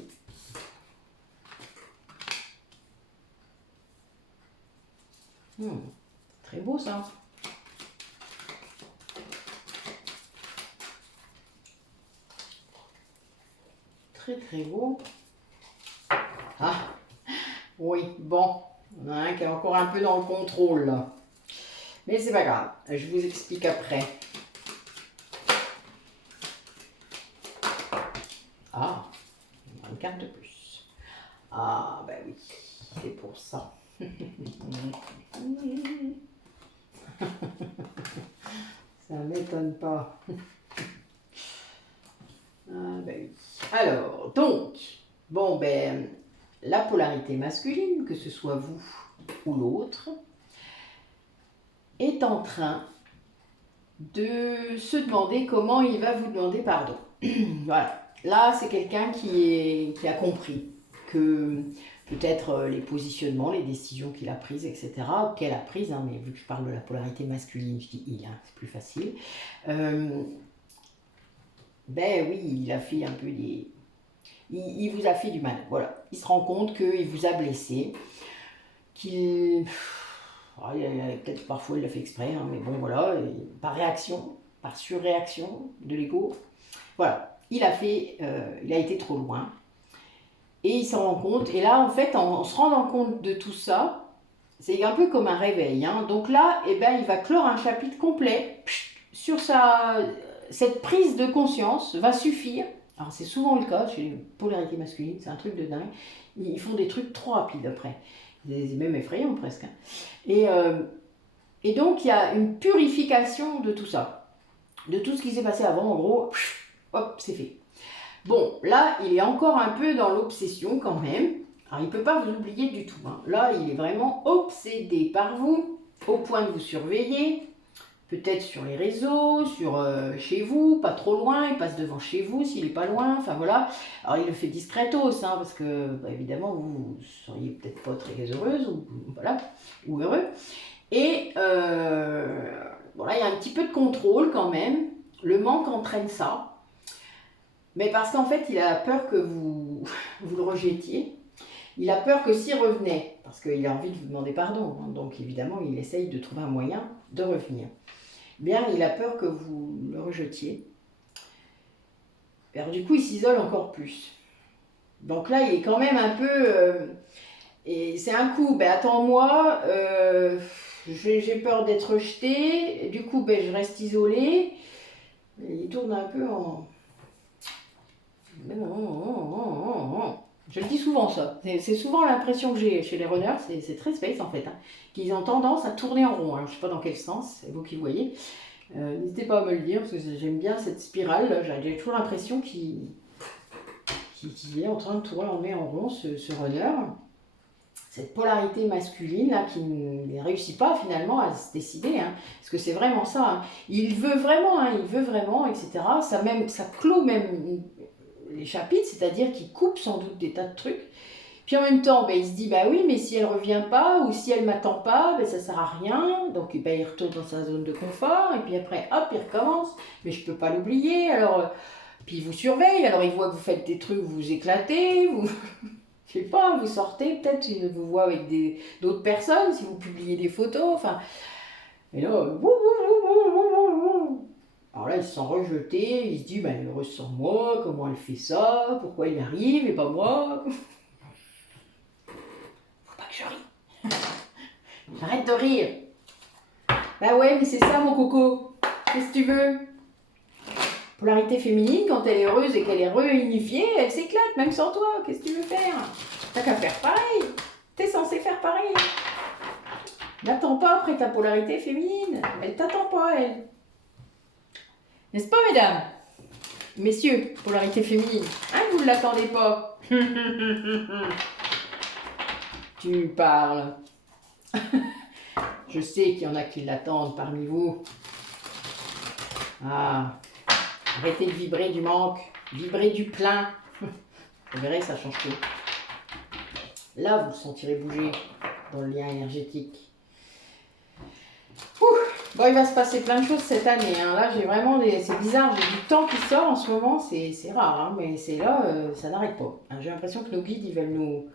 Très beau ça. Très très beau. Ah, oui, bon, on a un qui est encore un peu dans le contrôle là. Mais c'est pas grave, je vous explique après. Ah, une carte de plus. Ah, ben oui, c'est pour ça. Ça m'étonne pas. Ah, ben oui. Alors, donc, bon, ben, la polarité masculine, que ce soit vous ou l'autre, est en train de se demander comment il va vous demander pardon. Voilà. Là, c'est quelqu'un qui a compris que peut-être les positionnements, les décisions qu'il a prises, etc. Ou qu'elle a prises, hein, mais vu que je parle de la polarité masculine, je dis il, hein, c'est plus facile. Ben oui, il a fait un peu des... Il vous a fait du mal, voilà. Il se rend compte qu'il vous a blessé, qu'il... peut-être parfois il l'a fait exprès, hein, mais bon voilà, par réaction, par surréaction de l'ego. Voilà, il a été trop loin. Et il s'en rend compte. Et là, en fait, en se rendant compte de tout ça, c'est un peu comme un réveil. Hein. Donc là, eh ben, il va clore un chapitre complet sur cette prise de conscience va suffire. Alors c'est souvent le cas chez les polarités masculines, c'est un truc de dingue. Ils font des trucs trop rapides après. C'est même effrayant presque. Hein. Et donc il y a une purification de tout ça. De tout ce qui s'est passé avant, en gros, hop, c'est fait. Bon, là, il est encore un peu dans l'obsession quand même. Alors, il ne peut pas vous oublier du tout. Hein. Là, il est vraiment obsédé par vous, au point de vous surveiller. Peut-être sur les réseaux, chez vous, pas trop loin. Il passe devant chez vous s'il n'est pas loin. Enfin, voilà. Alors, il le fait discretos, hein, parce que, bah, évidemment, vous ne seriez peut-être pas très heureuse, ou heureux. Et, voilà, il y a un petit peu de contrôle quand même. Le manque entraîne ça. Mais parce qu'en fait, il a peur que vous le rejetiez. Il a peur que s'il revenait, parce qu'il a envie de vous demander pardon, hein, donc évidemment, il essaye de trouver un moyen de revenir. Bien, il a peur que vous le rejetiez. Alors du coup, il s'isole encore plus. Donc là, il est quand même un peu... et c'est un coup, ben attends-moi, j'ai peur d'être rejeté, du coup, ben, je reste isolé. Il tourne un peu en... Je le dis souvent ça, c'est souvent l'impression que j'ai chez les runners, c'est très space en fait, hein, qu'ils ont tendance à tourner en rond. Alors je ne sais pas dans quel sens, c'est vous qui voyez. N'hésitez pas à me le dire parce que j'aime bien cette spirale, j'ai toujours l'impression qu'il est en train de tourner en rond ce runner. Cette polarité masculine là qui ne réussit pas finalement à se décider, hein, parce que c'est vraiment ça. Hein. Il veut vraiment, etc. Ça clôt même les chapitres, c'est-à-dire qu'il coupe sans doute des tas de trucs. Puis en même temps, ben, il se dit, bah oui, mais si elle revient pas ou si elle m'attend pas, ben, ça sert à rien. Donc ben, il retourne dans sa zone de confort et puis après, hop, il recommence. Mais je peux pas l'oublier. Alors, puis il vous surveille. Alors il voit que vous faites des trucs, vous vous éclatez, vous, je sais pas, vous sortez, peut-être il vous voit avec d'autres personnes, si vous publiez des photos. Enfin, et là, alors là, il se sent rejeté, il se dit, ben, elle est heureuse sans moi, comment elle fait ça, pourquoi il y arrive et pas moi. Faut pas que je rie. Arrête de rire. Bah ouais, mais c'est ça mon coco. Qu'est-ce que tu veux? Polarité féminine, quand elle est heureuse et qu'elle est réunifiée, elle s'éclate, même sans toi. Qu'est-ce que tu veux faire? T'as qu'à faire pareil. T'es censé faire pareil. N'attends pas après ta polarité féminine. Elle t'attend pas, elle. N'est-ce pas, mesdames? Messieurs, polarité féminine. Hein, vous ne l'attendez pas? Tu parles. Je sais qu'il y en a qui l'attendent parmi vous. Ah, arrêtez de vibrer du manque, vibrez du plein. Vous verrez, ça change tout. Là, vous le sentirez bouger dans le lien énergétique. Bon, il va se passer plein de choses cette année. Hein. Là, j'ai vraiment c'est bizarre, j'ai du temps qui sort en ce moment, c'est rare, hein, mais c'est là, ça n'arrête pas. Hein, j'ai l'impression que nos guides, ils veulent nous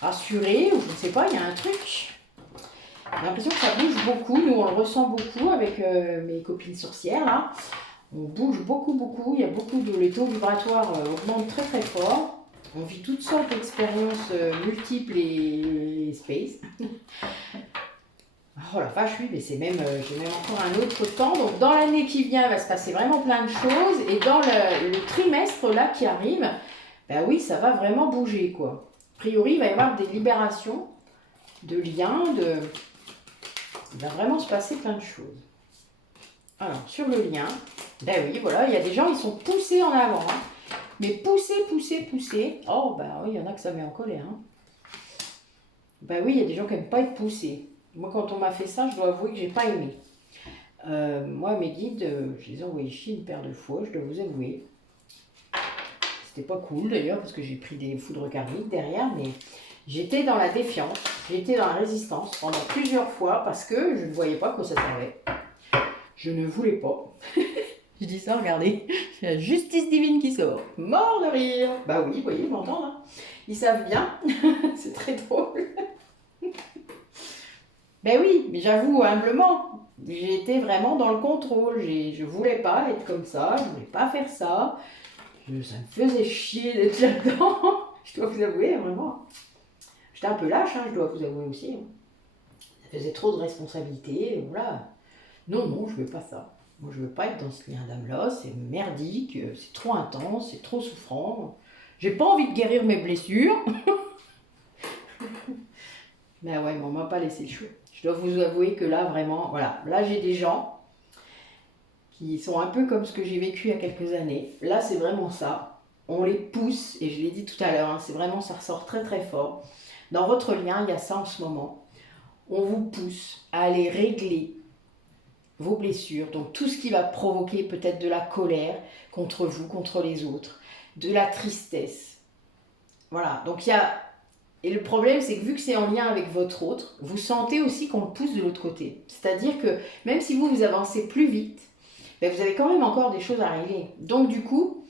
rassurer, ou je ne sais pas, il y a un truc. J'ai l'impression que ça bouge beaucoup, nous on le ressent beaucoup avec mes copines sorcières là. On bouge beaucoup, il y a beaucoup de... Les taux vibratoires augmentent très très fort. On vit toutes sortes d'expériences multiples et space. Oh la vache, oui, mais c'est même, j'ai même encore un autre temps. Donc dans l'année qui vient, il va se passer vraiment plein de choses. Et dans le trimestre là qui arrive, ben oui, ça va vraiment bouger quoi. A priori, il va y avoir des libérations de liens, il va vraiment se passer plein de choses. Alors, sur le lien, ben oui, voilà, il y a des gens, ils sont poussés en avant. Hein. Mais poussés. Oh, ben oui, il y en a que ça met en colère. Hein. Ben oui, il y a des gens qui n'aiment pas être poussés. Moi, quand on m'a fait ça, je dois avouer que j'ai pas aimé. Moi, mes guides, je les ai envoyés chier une paire de fois, je dois vous avouer. C'était pas cool d'ailleurs, parce que j'ai pris des foudres karmiques derrière, mais J'étais dans la défiance, j'étais dans la résistance pendant plusieurs fois parce que je ne voyais pas à quoi ça servait. Je ne voulais pas. Je dis ça, regardez, c'est la justice divine qui sort. Mort de rire. Bah oui, vous voyez, ils m'entendent. Hein. Ils savent bien. C'est très drôle. Ben oui, mais j'avoue humblement, j'étais vraiment dans le contrôle. Je voulais pas être comme ça, je voulais pas faire ça. Ça me faisait chier d'être là-dedans. Je dois vous avouer, vraiment. J'étais un peu lâche, hein, je dois vous avouer aussi. Hein. Ça faisait trop de responsabilités, voilà. Non, non, je veux pas ça. Moi, je veux pas être dans ce lien d'âme-là, c'est merdique, c'est trop intense, c'est trop souffrant. J'ai pas envie de guérir mes blessures. Mais ouais, mais on m'a pas laissé le choix. Je dois vous avouer que là, vraiment, voilà. Là, j'ai des gens qui sont un peu comme ce que j'ai vécu il y a quelques années. Là, c'est vraiment ça. On les pousse, et je l'ai dit tout à l'heure, hein, c'est vraiment, ça ressort très très fort. Dans votre lien, il y a ça en ce moment. On vous pousse à aller régler vos blessures, donc tout ce qui va provoquer peut-être de la colère contre vous, contre les autres, de la tristesse. Voilà, donc il y a... Et le problème, c'est que vu que c'est en lien avec votre autre, vous sentez aussi qu'on le pousse de l'autre côté. C'est-à-dire que même si vous avancez plus vite, ben vous avez quand même encore des choses à régler. Donc du coup,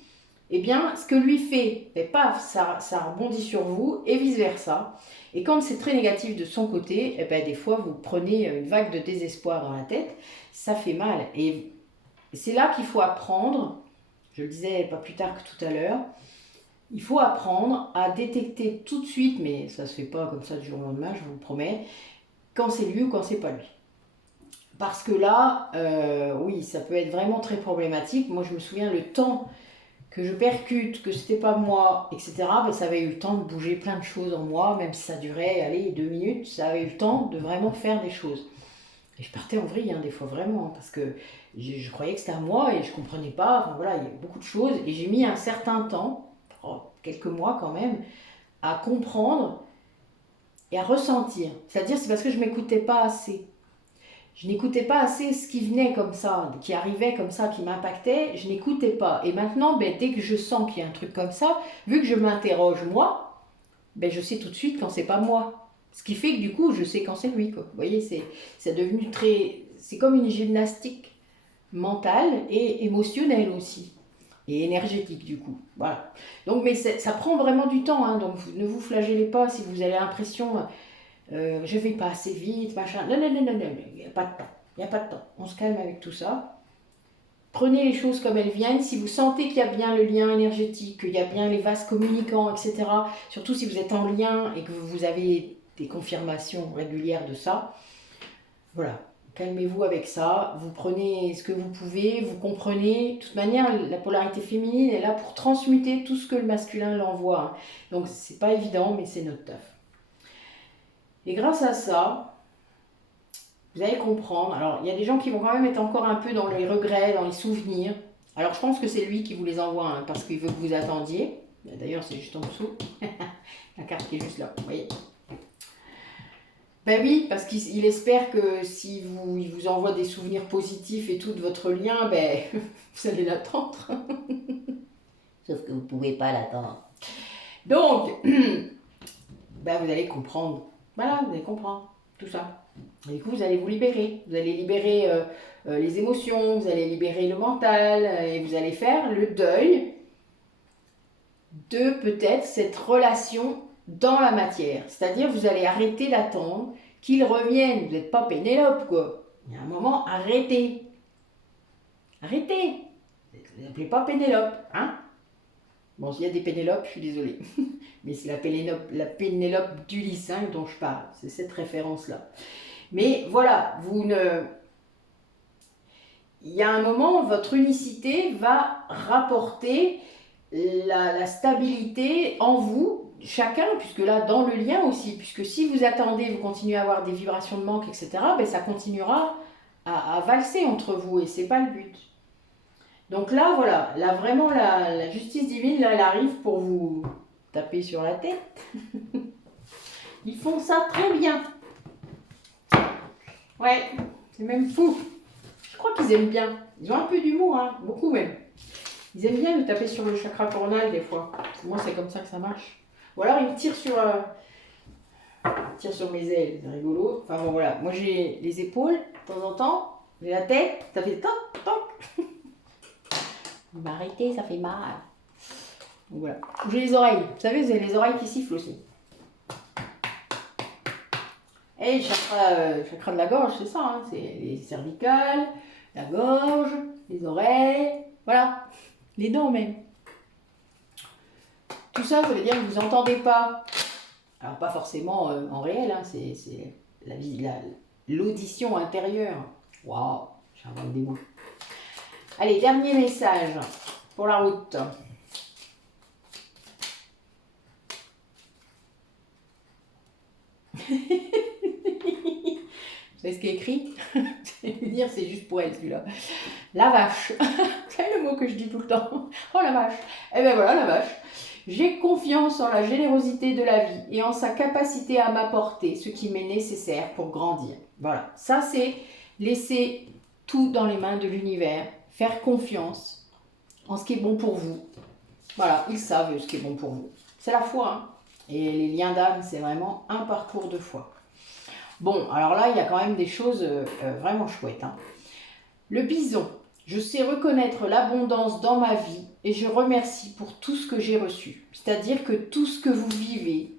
eh bien, ce que lui fait, ben, paf, ça rebondit sur vous et vice-versa. Et quand c'est très négatif de son côté, eh ben, des fois, vous prenez une vague de désespoir dans la tête, ça fait mal. Et c'est là qu'il faut apprendre, je le disais pas plus tard que tout à l'heure, il faut apprendre à détecter tout de suite, mais ça se fait pas comme ça du jour au lendemain, je vous le promets, quand c'est lui ou quand c'est pas lui. Parce que là, oui, ça peut être vraiment très problématique. Moi, je me souviens le temps que je percute, que c'était pas moi, etc., ben, ça avait eu le temps de bouger plein de choses en moi, même si ça durait, allez, 2 minutes, ça avait eu le temps de vraiment faire des choses. Et je partais en vrille, hein, des fois, vraiment, parce que je croyais que c'était à moi et je comprenais pas, enfin voilà, il y a beaucoup de choses, et j'ai mis un certain temps, quelques mois quand même, à comprendre et à ressentir. C'est-à-dire, c'est parce que je m'écoutais pas assez. Je n'écoutais pas assez ce qui venait comme ça, qui arrivait comme ça, qui m'impactait, je n'écoutais pas. Et maintenant, ben, dès que je sens qu'il y a un truc comme ça, vu que je m'interroge moi, ben, je sais tout de suite quand c'est pas moi. Ce qui fait que du coup, je sais quand c'est lui. Quoi. Vous voyez, c'est devenu très... C'est comme une gymnastique mentale et émotionnelle aussi. Et énergétique du coup. Voilà. Donc, mais ça prend vraiment du temps. Hein, donc, ne vous flagellez pas si vous avez l'impression... je vais pas assez vite, machin. Non, non, non, non, non, il n'y a pas de temps. Il n'y a pas de temps. On se calme avec tout ça. Prenez les choses comme elles viennent. Si vous sentez qu'il y a bien le lien énergétique, qu'il y a bien les vases communicants, etc., surtout si vous êtes en lien et que vous avez des confirmations régulières de ça, voilà. Calmez-vous avec ça. Vous prenez ce que vous pouvez, vous comprenez. De toute manière, la polarité féminine est là pour transmuter tout ce que le masculin l'envoie. Hein. Donc, c'est pas évident, mais c'est notre taf. Et grâce à ça, vous allez comprendre. Alors, il y a des gens qui vont quand même être encore un peu dans les regrets, dans les souvenirs. Alors, je pense que c'est lui qui vous les envoie, hein, parce qu'il veut que vous attendiez. D'ailleurs, c'est juste en dessous. La carte qui est juste là, vous voyez. Ben oui, parce qu'il espère que si il vous envoie des souvenirs positifs et tout de votre lien, ben, vous allez l'attendre. Sauf que vous ne pouvez pas l'attendre. Donc, ben, vous allez comprendre. Voilà, vous allez comprendre tout ça. Et du coup, vous allez vous libérer. Vous allez libérer les émotions, vous allez libérer le mental et vous allez faire le deuil de peut-être cette relation dans la matière. C'est-à-dire, vous allez arrêter d'attendre qu'il revienne. Vous n'êtes pas Pénélope, quoi. Il y a un moment, arrêtez. Arrêtez. Vous n'appelez pas Pénélope, hein? Bon, s'il y a des Pénélopes, je suis désolée. Mais c'est la Pénélope d'Ulysse dont je parle. C'est cette référence-là. Mais voilà, il y a un moment, votre unicité va rapporter la stabilité en vous, chacun, puisque là, dans le lien aussi, puisque si vous attendez, vous continuez à avoir des vibrations de manque, etc., ben, ça continuera à valser entre vous, et c'est pas le but. Donc là, voilà, là vraiment, la justice divine, là, elle arrive pour vous taper sur la tête. Ils font ça très bien. Ouais, c'est même fou. Je crois qu'ils aiment bien. Ils ont un peu d'humour, hein, beaucoup même. Ils aiment bien me taper sur le chakra coronal des fois. Moi, c'est comme ça que ça marche. Ou alors, ils me tirent sur tire sur mes ailes, c'est rigolo. Enfin bon voilà, moi j'ai les épaules, de temps en temps, j'ai la tête, ça fait toc, toc. Bah arrêtez, ça fait mal. Donc voilà. J'ai les oreilles, vous savez, vous avez les oreilles qui sifflent aussi. Et chakra de la gorge, c'est ça, hein, c'est les cervicales, la gorge, les oreilles, voilà, les dents même. Tout ça, ça veut dire que vous n'entendez pas. Alors pas forcément en réel, hein, c'est l'audition intérieure. Waouh, j'invente des mots. Allez, dernier message pour la route. Vous savez ce qui est écrit? Je vais dire, c'est juste pour elle celui-là. La vache. C'est le mot que je dis tout le temps. Oh la vache. Eh bien voilà, la vache. J'ai confiance en la générosité de la vie et en sa capacité à m'apporter ce qui m'est nécessaire pour grandir. Voilà, ça c'est laisser tout dans les mains de l'univers, faire confiance en ce qui est bon pour vous. Voilà, ils savent ce qui est bon pour vous. C'est la foi, hein. Et les liens d'âme, c'est vraiment un parcours de foi. Bon, alors là, il y a quand même des choses vraiment chouettes, hein. Le bison. Je sais reconnaître l'abondance dans ma vie et je remercie pour tout ce que j'ai reçu. C'est-à-dire que tout ce que vous vivez,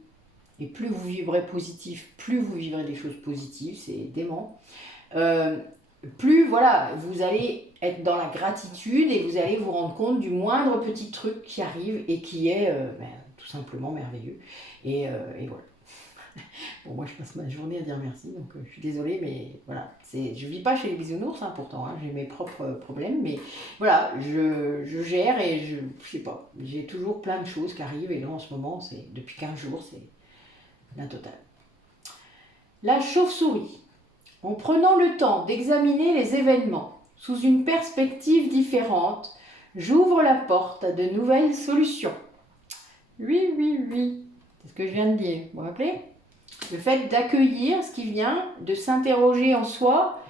et plus vous vivrez positif, plus vous vivrez des choses positives, c'est dément, plus voilà, vous allez être dans la gratitude et vous allez vous rendre compte du moindre petit truc qui arrive et qui est tout simplement merveilleux. Et voilà. Bon, moi, je passe ma journée à dire merci, donc je suis désolée, mais voilà. Je ne vis pas chez les bisounours, hein, pourtant, hein, j'ai mes propres problèmes, mais voilà, je gère et je sais pas, j'ai toujours plein de choses qui arrivent, et là, en ce moment, depuis 15 jours, c'est la totale. La chauve-souris. En prenant le temps d'examiner les événements sous une perspective différente, j'ouvre la porte à de nouvelles solutions. Oui, oui, oui, c'est ce que je viens de dire, vous vous rappelez ? Le fait d'accueillir ce qui vient, de s'interroger en soi,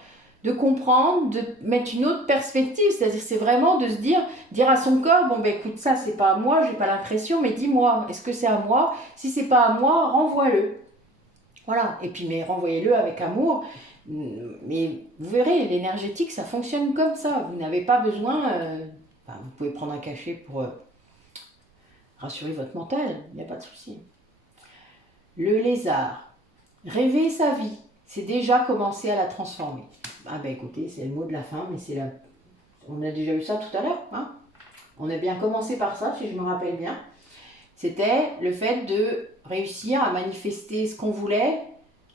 de comprendre, de mettre une autre perspective, c'est-à-dire c'est vraiment de se dire à son corps, bon ben écoute, ça c'est pas à moi, j'ai pas l'impression, mais dis-moi, est-ce que c'est à moi? Si c'est pas à moi, renvoie-le. Voilà, et puis mais renvoyez-le avec amour, mais vous verrez, l'énergétique ça fonctionne comme ça, vous n'avez pas besoin, vous pouvez prendre un cachet pour rassurer votre mental, il n'y a pas de souci. Le lézard. Rêver sa vie, c'est déjà commencer à la transformer. Ah ben écoutez, c'est le mot de la fin, mais c'est là. On a déjà eu ça tout à l'heure, hein. On a bien commencé par ça, si je me rappelle bien. C'était le fait de réussir à manifester ce qu'on voulait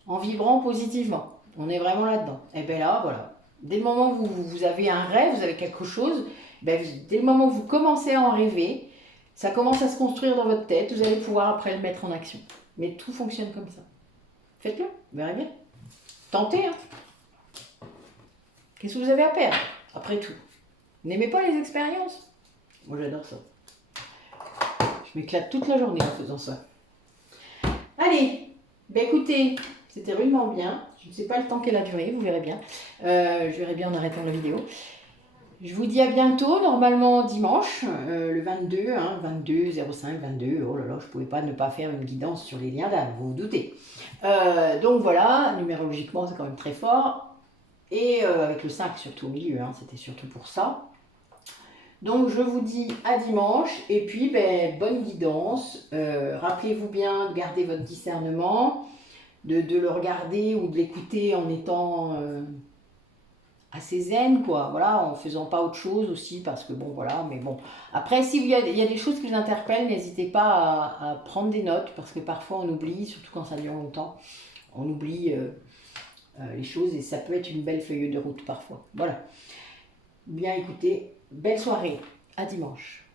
en vibrant positivement. On est vraiment là-dedans. Et bien là, voilà. Dès le moment où vous avez un rêve, vous avez quelque chose, ben, dès le moment où vous commencez à en rêver, ça commence à se construire dans votre tête, vous allez pouvoir après le mettre en action. Mais tout fonctionne comme ça. Faites-le, vous verrez bien. Tentez, hein. Qu'est-ce que vous avez à perdre, après tout? Vous n'aimez pas les expériences? Moi, j'adore ça. Je m'éclate toute la journée en faisant ça. Allez, ben écoutez, c'était rudement bien. Je ne sais pas le temps qu'elle a duré, vous verrez bien. Je verrai bien en arrêtant la vidéo. Je vous dis à bientôt, normalement dimanche, le 22, hein, 22, 05, 22. Oh là là, je ne pouvais pas ne pas faire une guidance sur les liens d'âme, vous vous doutez. Donc voilà, numérologiquement, c'est quand même très fort. Et avec le 5 surtout au milieu, hein, c'était surtout pour ça. Donc je vous dis à dimanche, et puis ben, bonne guidance. Rappelez-vous bien de garder votre discernement, de le regarder ou de l'écouter en étant assez zen, quoi, voilà, en faisant pas autre chose aussi, parce que bon, voilà, mais bon. Après, s'il y a des choses qui vous interpellent, n'hésitez pas à prendre des notes, parce que parfois on oublie, surtout quand ça dure longtemps, on oublie les choses, et ça peut être une belle feuille de route parfois. Voilà. Bien écoutez, belle soirée, à dimanche.